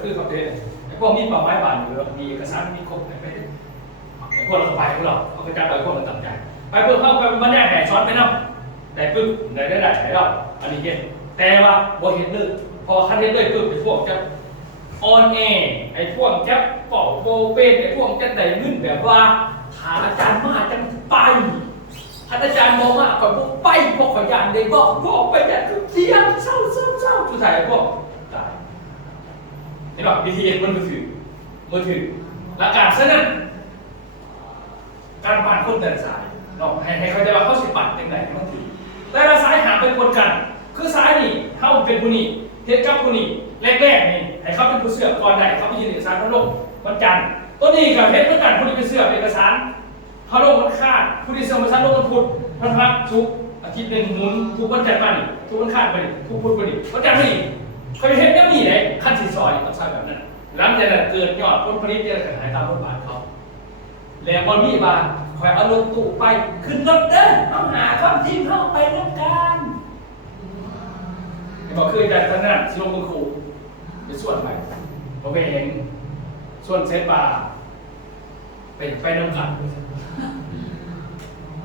คือเขาเองไอ้พวกมีเป่าไม้บานอยู่แล้วมีเอกสารมีครบไอ้พวกเราไปพวกเราเอากระจายไปพวกเราตั้งใจไปเพื่อเข้าไปมันได้แห่ซ้อนไปน้ำได้ปึ๊บได้เราอันนี้เห็นแต่ว่าบริเห็นเลยพอคันเห็นเลยปึ๊บไอ้พวกจะออนแอไอ้พวกจะเป่าโบเป็นไอ้พวกจะได้เงินแบบว่าถามอาจารย์มาจังไปท่านอาจารย์มองว่าก่อนพวกไปพวกขยันเด็กบอกไปแบบเที่ยงเศร้าสุดท้ายพวกตายนี่แบบวิธีมันมือถือหลักการเส้นนั้นการปั่นคนแต่ละสายเนาะให้เขาใจว่าเขาสิปั่นเป็นไหนมันถือแต่ละสายหาเป็นคนกันคือสายนี่เขาเป็นผู้นี้เทศกับผู้นี้แรกๆนี่ให้เขาเป็นผู้เสือกก่อนได้เขาไปยืนเอกสารเขาลงวันจันทร์ตัวนี้กับเทศเหมือนกันผู้นี้เป็นเสือกเอกสารเขาลงวันข้าผู้ที่เสือกเอกสารลงวันพุธวันพฤหัสศุกร์อาทิตย์หนึ่งหมุนทุกวันจันทร์มาดิทุกวันข้ามาดิทุกพุธมาดิวันจันทร์มาดิเขาไปเห็นก็มีเลยขั้นสีซอยต้องใช้แบบนั้นหลังจากนั้นเกิดยอดผลผลิตจะขายตามบทบาทเขาแล้วบอลมีบาคอยเอารถตู้ไปขึ้นรถเด้อต้องหาความจริงเข้าไปน้ำกันไอ้บอกคืออาจารย์ท่านนั้นสิลงมือครูไปส่วนไปพอไปเห็นส่วนเซตบาไปน้ำกัน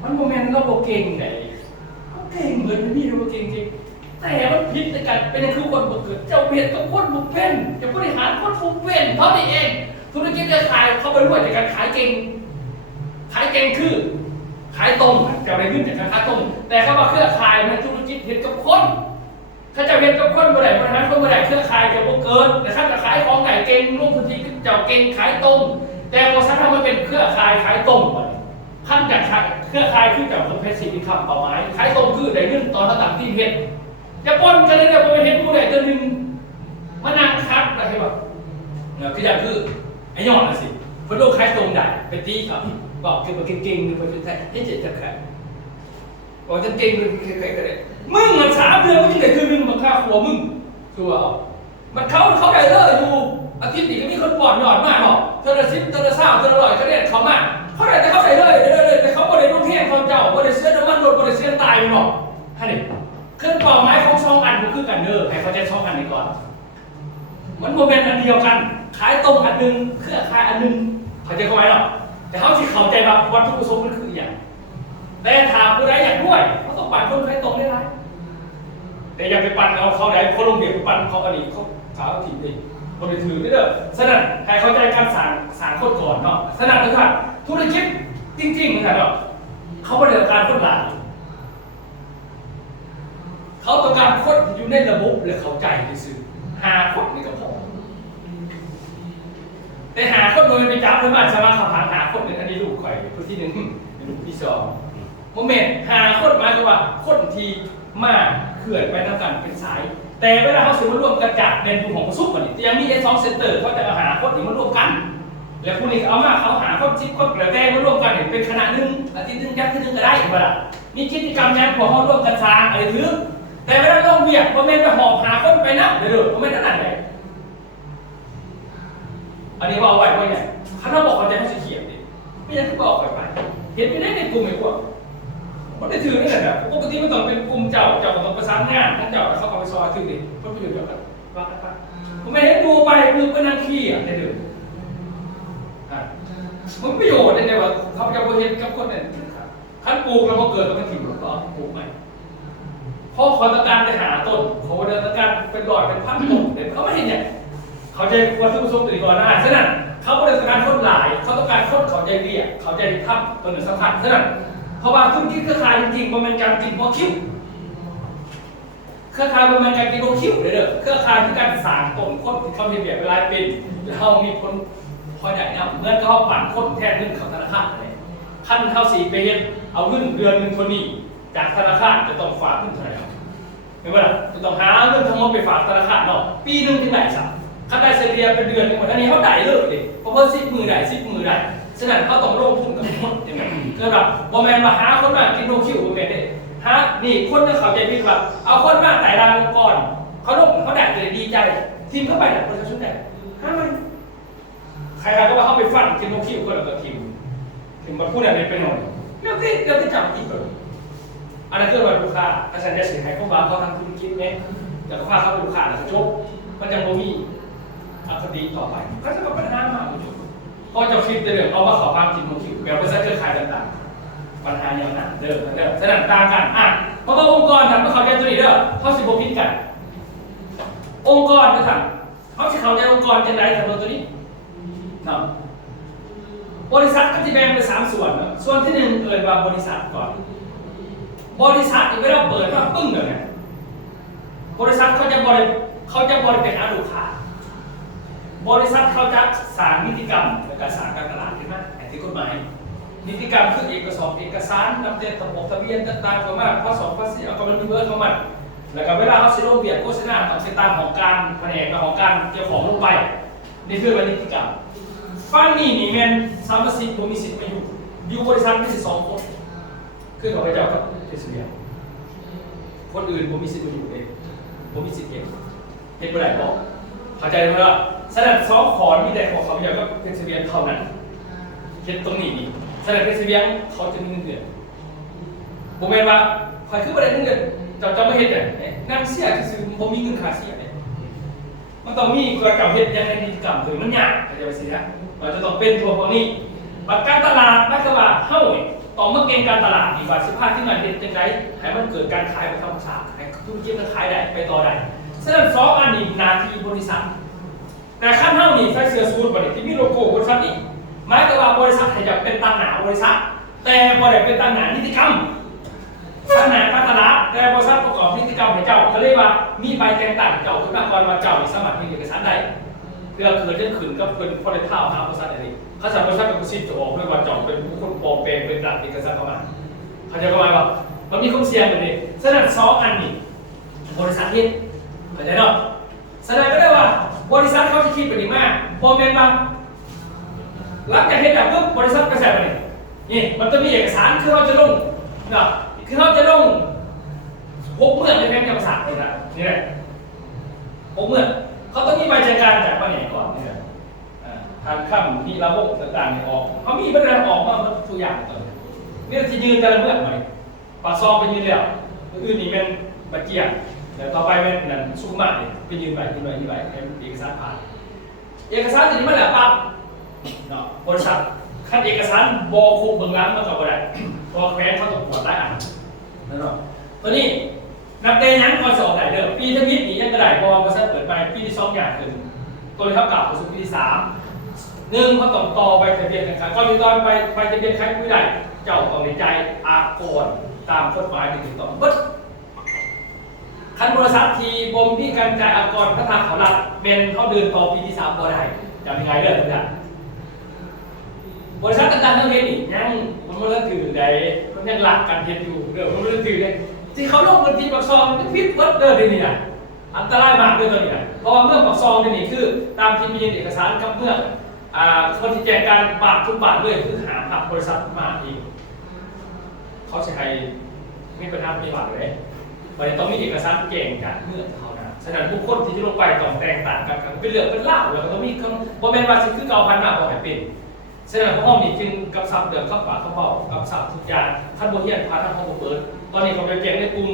มันโมเมนต์เราโบเก่งไหนเขาเก่งเหมือนนี่เราโบเก่งจริงแต่มันผิดในการเป็นคือคนบุกเกิดเจ้าเบียดกับคนบุกเป็นจะบริหารคนบุกเป็นเท่านี้เองธุรกิจจะขายเขาไปรวยจากการขายเก่งคือขายตรงจะไปขึ้นจากการขายตรงแต่เขาบอกเครือข่ายมันธุรกิจเห็นกับคนถ้าจะเห็นกับคนเมื่อไหร่บริหารคนเมื่อไหร่เครือข่ายจะบุกเกินแต่ถ้าจะขายของไก่เก่งลงทุนที่เจ้าเก่งขายตรงแต่พอสักทำมันเป็นเครือข่ายขายตรงขั้นจากเครือข่ายคือจากคนเพชรสีคำเป้าหมายขายตรงคือได้เงินตอนต่างที่เพชรจะป้นกันเลยเนี่ยผมไปเห็นผู้ใดตัวหนึ่งมานั่งคัดอะไรแบบ คืออย่างคือไอ้ยอดน่ะสิเพิ่นโลกคล้ายตรงได้เป็นตีเขาบอกคือบ่เก่งๆนึงบ่เป็นไทยเฮ็ดเจ็ดจักไข่บอกจะเก่งนึงใครๆก็ได้มึงมัน3 เดือนมึงยังได้คืนนึงบักค่าครัวมึงคือว่ามันเขาได้เลยอยู่อาทิตย์นี้ก็มีคนปอดหยอดมากหรอกเทอละ10เทอละ20เทอละ100ก็ได้เขามาเขาได้แต่เขาได้เลยแต่เขาบ่ได้ลงแห้งเขาเจ้าบ่ได้เสียน้ำมันรถบ่ได้เสียตายหรอกหั่นนี่เครื่องเป่าไม้ของช่องอันบ่คือกันเด้อให้เขาใจช่องอันนี้ก่อนมันโมเมนต์อันเดียวกันขายตรงอันนึงเครือขายอันนึงเขาใจเขาไหมหรอแต่เขาที่เข้าใจว่าวัตถุประสงค์มันคืออย่างแต่ถามผู้ใดอยากด้วยเขาต้องปั่นคนขายตรงได้ไรแต่อย่าไปปั่นเอาเขาไหนเขาลงเบียดปั่นเขาอันนี้เขาขาวถิ่นดิคนไปถือได้เด้อฉะนั้นให้เข้าใจการสารคนก่อนเนาะฉะนั้นทุกท่านธุรกิจจริงๆนะครับเนาะเขาไม่ได้ต้องการคนหลายเขาต้องการคนอยู่ในระบบและเข้าใจที่สุดหาคนนี่ก็พอแต่หาคนโดยไปจับเพื่อนมาสามารถขับหาคนเป็นอันนี้ลูกข่อยคนที่ 1ลูกที่2โมเมนต์หาคนหมายถึงว่าคนที่มาเขื่อนไปทำกันเป็นสายแต่เวลาเขาซื้อมาร่วมกันจากในดูของซุปมันยังมีS2 เซนเตอร์เขาจะมาหาคนที่มาร่วมกันแล้วคุณนี่เอามาเขาหาคน10 คนกระแตมาร่วมกันเป็นคณะนึงอาทิตย์นึงยักษ์นึงก็ได้เวลามีกิจกรรมยังพอเขาร่วมกันสร้างอะไรถือแต่เวลาลงเวียดโมเมนต์ไปหอบหาคนไปนับเดี๋ยวโมเมนต์นั้นไหนอันนี้ว่าเอาไว้ว่าไงถ้าเราบอกเขาจะให้เขียนดิไม่ยังคือบอกไปเห็นไม่ได้ในกลุ่มไอ้พวกมันได้ถือนี่แหละแบบปกติมันต้องเป็นกลุ่มเจ้าต้องประสานงานทั้งเจ้าแล้วเขาเอาไปซอยถือดิมันประโยชน์เดียวกันว่ากันไปผมไม่เห็นดูไปคือเป็นนักขี้อ่ะในเดิมมันประโยชน์ในว่าเขาจะเห็นกับคนเนี่ยขั้นปลูกแล้วพอเกิดมันถิ่นหรือเปล่าปลูกใหม่พอเขาต้องการไปหาต้นเขาต้องการเป็นร้อยเป็นพันต้นเด็กเขาไม่เห็นเนี่ยเขาใจวัตถุประสงค์ตื่นก่อนฉะนั้นเขาไม่ได้ต้องการคนหลายเขาต้องการคนเขาใจเรียกเขาใจทับตัวหนึ่งสำคัญฉะนั้นเพราะว่าธุรกิจเครือข่ายจริงๆมันเป็นการกินหัวคิ้วเครือข่ายมันเป็นการกินหัวคิ้วเลยเด้อเครือข่ายคือการสร้างต้นคนที่เขาเรียบเวลาเป็นเรามีคนคอยได้นะเงินเขาปั่นคนแทนเงินของธนาคารเลยขั้นเท่า4 ไปเห็นเอาเงินเดือนนึงคนนี้จากธนาคารจะต้องฝากเงินเท่าไหร่ไม่ว่าจะต้องหาเงินทั้งหมดไปฝากธนาคารเนาะปีนึงถึงไหนสักขั้นได้เฉลี่ยเป็นเดือนนึงอันนี้เขาได้เลยดิเพราะว่า10 มือได้10 มือได้ฉะนั้นเขาต้องลงทุนกับหมดอย่างเงี้ยคือแบบโมเมนต์มาหาคนมากินโนคิวโมเมนต์เนี่ยฮะนี่คนนึงเขาใจผิดว่าเอาคนมาไต่รางองค์กรเขาลงเขาได้เลยดีใจทีมเข้าไปเนี่ยประชาชนได้ห้ามันใครๆก็ว่าเขาไปฟันกินโนคิวคนละกับทีมถึงมาพูดอะไรเป็นหน่อยเรื่องที่จับอีกเลยอันนั้นคือว่าลูกค้าอาจารย์จะเสียหายเขาว่าเขาทำธุรกิจไหมแต่เขาพาเขาเป็นลูกค้าแล้วเขาโชคมันยังโมมีคดีต่อไปก็จะมาปัญหามากเลยพอจะคิดเรื่องเอามาขอความจริงของคิวแบบบริษัทเครือข่ายต่างๆปัญหาอย่างหนักเด้อฉะนั้นต่างกันเพราะว่าองค์กรทำเพื่อเข้าใจตัวนี้เด้อเขาสิบพิษกันองค์กรนะครับเขาสิเข้าใจองค์กรจะได้ทำตัวนี้นะบริษัทก็จะแบ่งเป็น3 ส่วนส่วนที่1เอ่ยว่าบริษัทก่อนบริษัทที่เวลาเปิดมาปึ้งเลยเนี่ยบริษัทเขาจะบริเป็นอาลูกค้าบริษัทเขาจะสร้างนิติกรรมและการสร้างการตลาดขึ้นมาแต่ที่กฎหมายนิติกรรมคือเอกสารนำเรียนทะเบียนต่างๆเข้ามาข้อ2ข้อ4เอากำลังมีเบอร์เข้ามาแล้วก็เวลาเขาสิลงเบียดโฆษณาต้องติดตามของการแผนกของการเจ้าของลงไปนี่คือนิติกรรมฟังนี่แมนสามสิบผมมีสิทธิ์มาอยู่บริษัทมีสิทธิ์2 คนคือเขาไปเจ้ากับเทศเบียคนอื่นผมมีสิทธิ์มาอยู่เองผมมีสิทธิ์เองเห็นเมื่อไหร่บอกเข้าใจไหมล่ะแสดง2 ขอมีแต่ของเขาเดียวก็เพชรเบียนเท่านั้นเห็นตรงนี้นี่แสดงเพชรเบียนเขาจะมีเงินเดือนผมเห็นว่าใครคือประเด็นเงินเดือนจะไม่เห็นเลยนั่งเสียที่ซื้อผมมีเงินค่าเสียเนี่ยมันต้องมีกระกับเห็ดยังไงนิติกรรมถึงมันยากเข้าใจไหมสินะเราจะต้องเป็นตัวพวกนี้การตลาดนั่นคือว่าเฮ้ยต่อเมื่อเกณฑ์การตลาดอีกว่า15ที่มันเห็นจังไรให้มันเกิดการขายไปธรรมชาติให้ธุรกิจมันขายได้ไปต่อได้ฉะนั้น2 อันนี้นาทีบริษัทแต่ขั้นเท่านี้ใช้เสื้อสูทบริษัทที่มีโลโก้บริษัทอีกหมายถึงว่าบริษัทให้จะเป็นตั้งหนาบริษัทแต่บริษัทเป็นตั้งหนานิติกรรมตั้งหนาการตลาดแต่บริษัทประกอบนิติกรรมให้เจ้าเขาเรียกว่ามีใบแต่งตั้งเจ้าคือมาก่อนว่าเจ้าสมัครมีเอกสารใดเพื่อเกิดเรื่องขืนก็เป็นพอได้เท่าหาบริษัทอะไรเขาสามารถเป็นผู้สิทธิ์จะออกด้วยว่าเจ้าเป็นผู้คนปลอมแปลงเป็นรัฐเอกสารเข้ามาเขาจะประมาณว่ามันมีความเสี่ยงแบบนี้ฉะนั้น2 อันนี้บริษัทนี้เข้าใจเนาะแสดงก็ได้ว่าบ บริษัทเขาจะคิดไปดีมากพอเมนมาหลังจากเห็นแบบปุ๊บบริษัทกระแสไปนี่มันต้องมีเอกสารคือเขาจะลงนะคือเขาจะลง6 เมื่อในแผนการประสานนี่นะนี่แหละ6 เมื่อเขาต้องมีใบจัดการจากภาคไหนก่อนนี่แหละทางค่ำมีระบบต่างๆเนี่ยออกเขามีบริษัทออกมาทุกอย่างก่อนนี่ที่ยืนแต่ละเมื่อไหร่ปากซองไปยืนแล้วอื่นนี่เป็นบัตรเกียร์แต่ต่อไปเป็นนั่นสุขุมะเนี่ยไปยืนไปเอกสารผ่านเอกสารตัวนี้มันแหละปั๊บเนาะบริษัทขั้นเอกสารบอคุมเบื้องหลังมันก็บ่ได้พอแพ้เขาต้องปวดได้อ่ะนั่นเนาะตัวนี้นับเตยนั้นก่อนสอบได้เด้อปีทั้งนิดนี้ยังก็ได้พอบริษัทเปิดไปปีที่2อย่างขึ้นตัวนี้เท่ากับสู่ปีที่3เขาต้องต่อไปทะเบียนกันก่อนที่ตอนไปทะเบียนใครไม่ได้เจ้าต้องในใจอากรตามกฎหมายถึงต้องปึ๊ดคันบริษัททีบมที่การจ่ายอากรพัฒนาเขาหลักเป็นเขาเดินต่อปีที่3พอได้จะยังไงเด้อทุกอย่างบริษัทต่างๆทั้งเฮ็ดนี่ยังมันไม่เลิกถือใดมันยังหลักการเฮ็ดอยู่เด้อมันไม่เลิกถือเลยที่เขาลงเงินที่ปากซองมันพิษวัดเด้อเดี๋ยวนี้นะอันตรายมากเด้อตัวนี้นะเพราะว่าเมื่อปากซองนี่คือตามที่มีเอกสารกับเมื่อคนที่แจกการบาททุกบาทเลยคือหาผับบริษัทมาเองเขาจะให้มีปัญหาปฏิบัติเลยมันต้องมีเอกสารแจกจากเมื่อเขานะฉะนั้นทุกคนที่ลงไปต้องแตกต่างกันเป็นเรื่องเป็นเล่าแล้วก็ต้องมีคำบ่แม่นว่าสิคือเก่าพันหน้าบ่ให้เป็นฉะนั้นห้องนี้จึงกับซับเดือดกับปากกับเบากับซับทุกอย่างท่านบ่เฮียนพาท่านห้องบ่เปิดตอนนี้เขาไปแจกในกลุ่ม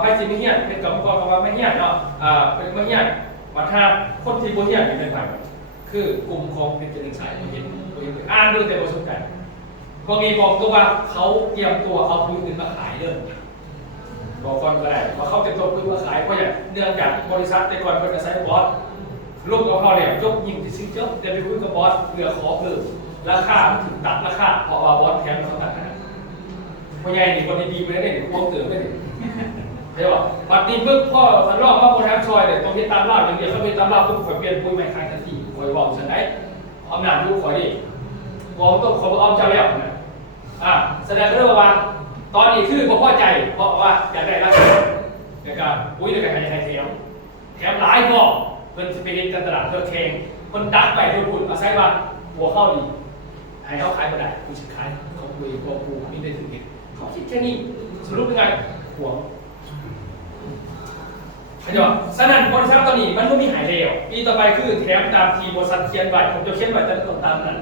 ไพ่สิไม่เฮียนเป็นกับกรกับว่าไม่เฮียนเนาะเป็นไม่เฮียนวัฒนคนที่บ่เฮียนเป็นไผคือกลุ่มของเป็นจะหนึ่งสายบ่เห็นอ่านดูแต่บ่สนใจพวกนี้บอกตัวว่าเขาเตรียมตัวเอาปืนอื่นมาขายเด้อบอกก่อนก็ได้ว่าเขาเตรียมตัวปืนมาขายเพราะอย่างเนื่องจากบริษัทแต่ก่อนเป็นอาศัยบอสลูกกับพ่อเนี่ยยกยิงที่ซื้อเจ้าจะไปคุยกับบอสเพื่อขอเพิ่มราคาถึงตัดราคาเพราะว่าบอสแถมเขาตัดนะพ่อใหญ่นี่คนดีๆไปได้เนี่ยควงเติมได้เนี่ยใช่ป่ะปัดนี้เพิ่งพ่อทะเลาะว่าโปรแทมซอยเนี่ยต้องเปลี่ยนตามล่าอย่างเดียวเขาเปลี่ยนตามล่าเพิ่งเปลี่ยนปุ้ยใหม่ขายทันทีคอยบอกฉันได้อำนาจลูกคอยดิบอกต้องขอเอาเจ้าแล้วนะแสดงเรื่องว่าตอนนี้คือผมพอใจเพราะว่าอยากได้ราคาในการปุ้ยในการขายแถมหลายพอเพิ่นสเปริตตลาดเพื่อแข่งคนดักไปทุกคนอาศัยว่าหัวเข้าดีให้เขาขายไม่ได้กูจะขายเขาคุยกับกูนี่ได้ถึงเหตุเขาคิดแค่นี้สรุปยังไงหัวเข้าใจป่ะฉะนั้นบริษัทตอนนี้มันไม่มีหายเลวปีต่อไปคือแถมตามทีบริษัทเขียนไว้ผมจะเขียนไว้ตามนั้น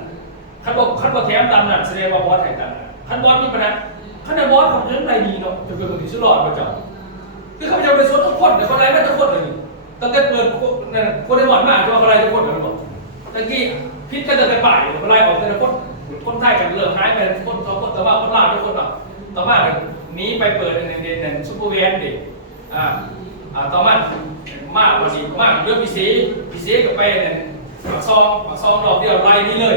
ขั้นบอกแถมตามนั้นแสดงว่าบอสแถมตามนั้นขั้นบอสมีปัญหาขั้นบอสของเรื่องไรดีเนาะจะเป็นคนที่สุดหล่อมาจับคือเขาจะไปสดทุกคนแต่เขาไรไม่ทุกคนเลยตั้งแต่เปิดคนได้หมดมากจนเขาไรทุกคนเลยหมดตะกี้พิษกันแต่บ่ายเขาไรออกแต่ละคนไทยกันเลิกหายไปคนเขาคนแต่ว่าคนลาวทุกคนแบบต่อมานี้ไปเปิดในซุปเปอร์เวนดิต่อมามากกว่าสิมากเยอะพิเศษกับไปเนี่ยปากซองดอกเดียวไรนี้เลย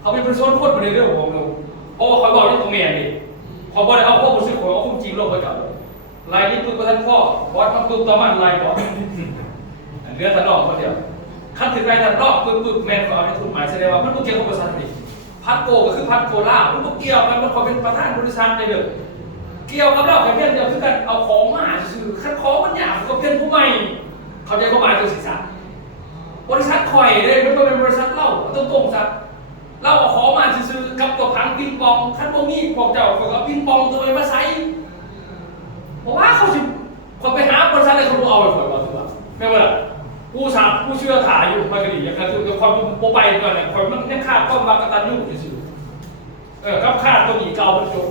เขาเป็นโซนโคตรมาในเรื่องของเราเพราะว่าเขาบอกเรื่องตรงเมียดิพอบอกได้เอาข้อมูลซื้อของเอาคุ้มจริงลงไปกับลายนี้ปุ๊บก็ท่านพ่อบอสมันปุ๊บต่อมาลายบอสเรือทันรอบคนเดียวขั้นถึงลายทันรอบปุ๊บแมนเขาเอาในทุนหมายแสดงว่ามันต้องเกี่ยวกับบริษัทดิพัดโกก็คือพัดโคล่ามันต้องเกี่ยวมันเขาเป็นประธานบริษัทในเรื่องเกี่ยวกับเราแค่เพียงเดียวคือการเอาของมาซื้อขั้นของมันยากกับเพื่อนผู้ใหม่เขาใจเขาหมายถึงศึกษาบริษัทคอยเลยมันเป็นบริษัทเล่าตรงๆซะเราเอาของมาซื้อกับตัวพังปิงปองขั้นโมมี่พวกเจ้ากับปิงปองตัวไปมาใส่เพราะว่าเขาไปหาบริษัทอะไรเขาดูเอาไปผลมาถูกป่ะไม่ว่าผู้เชื่อถ่ายอยู่มันก็ดีอย่างนั้นคือความโปไปก่อนเนี่ยความมันเนี่ยขาดความบางกตันอยู่ซื่อกับขาดตัวหนีเก่าเป็นจบ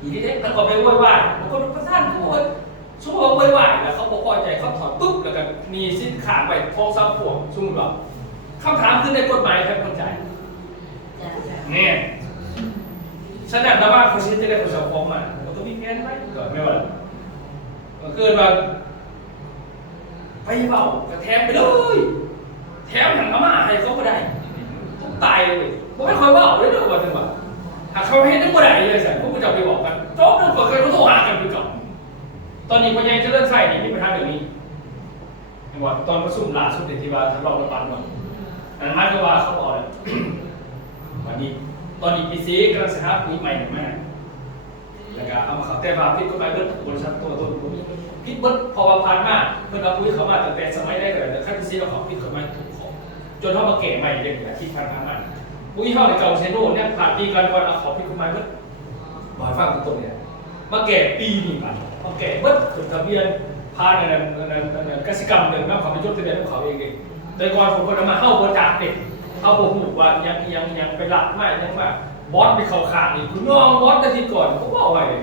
อีนี่เด็กมันก็ไปวุ่นวายบางคนประธานเขาบอกชั่วโมงวุ่นวายแล้วเขาบอกพอใจเขาถอดปุ๊บแล้วก็มีสินค้าไปทองซ้ำพวงชุ่มหรอคำถามคือในกฎหมายใครเข้าใจเนี่ยฉะนั้นแล้วว่าเขาชี้จะได้ประชาคมมาเราต้องมีแผนไว้ก่อนไม่ว่าเกิดมาไปเบากระแทกไปเลยแถมหันมาให้เขาก็ได้ต้องตายเลยผมไม่ค่อยเบาเลยเรื่องว่าจังหวะหากเขาให้นึกว่าได้เลยสิพวกคุณจะไปบอกกันโจ๊กนึกว่าเคยเขาโทรหากันไปก่อนตอนนี้ปัญญาจะเลื่อนไส้นี่มีปัญหาเรื่องนี้เห็นว่าตอนประชุมล่าสุดที่ว่าทะเลาะระบาดว่าอันนั้นก็ว่าเขาบอกเลยวันนี้ตอนนี้พีซีกำลังสหาปุ๋ยใหม่มากแล้วก็เอามาขับแต่ว่าพิษก็ไปเบิดบริษัทตัวนี้ พิษเบิดพอผ่านมาเพิ่นเอาปุ้ยเขามาตั้งแต่สมัยได้ก็แต่ขั้นที่เราเขาพิษเขามาถูกของจนเขามาเก่ใหม่เด็กที่ผ่านมาปุ้ยเขาในเก่าเชโน่เนี่ยผ่านปีกันก่อนเอาของพิษเขามาเบิดบ่อยฟังตรงเนี่ยมาแก่ปีนี่มันมาแก่เบิดถึงทะเบียนผ่านนั่นกสิกรรมเดิมน้ำเขาไปยกทะเบียนของเขาเองแต่ก่อนผมคนมาเข้าบริจาคเด็กเข้าโบหูว่ายังไปหลักไม่ยังแบบบอสไปเข้าขาดอีกคุณน้องบอสแต่ทีก่อนเขาบอกไว้เลย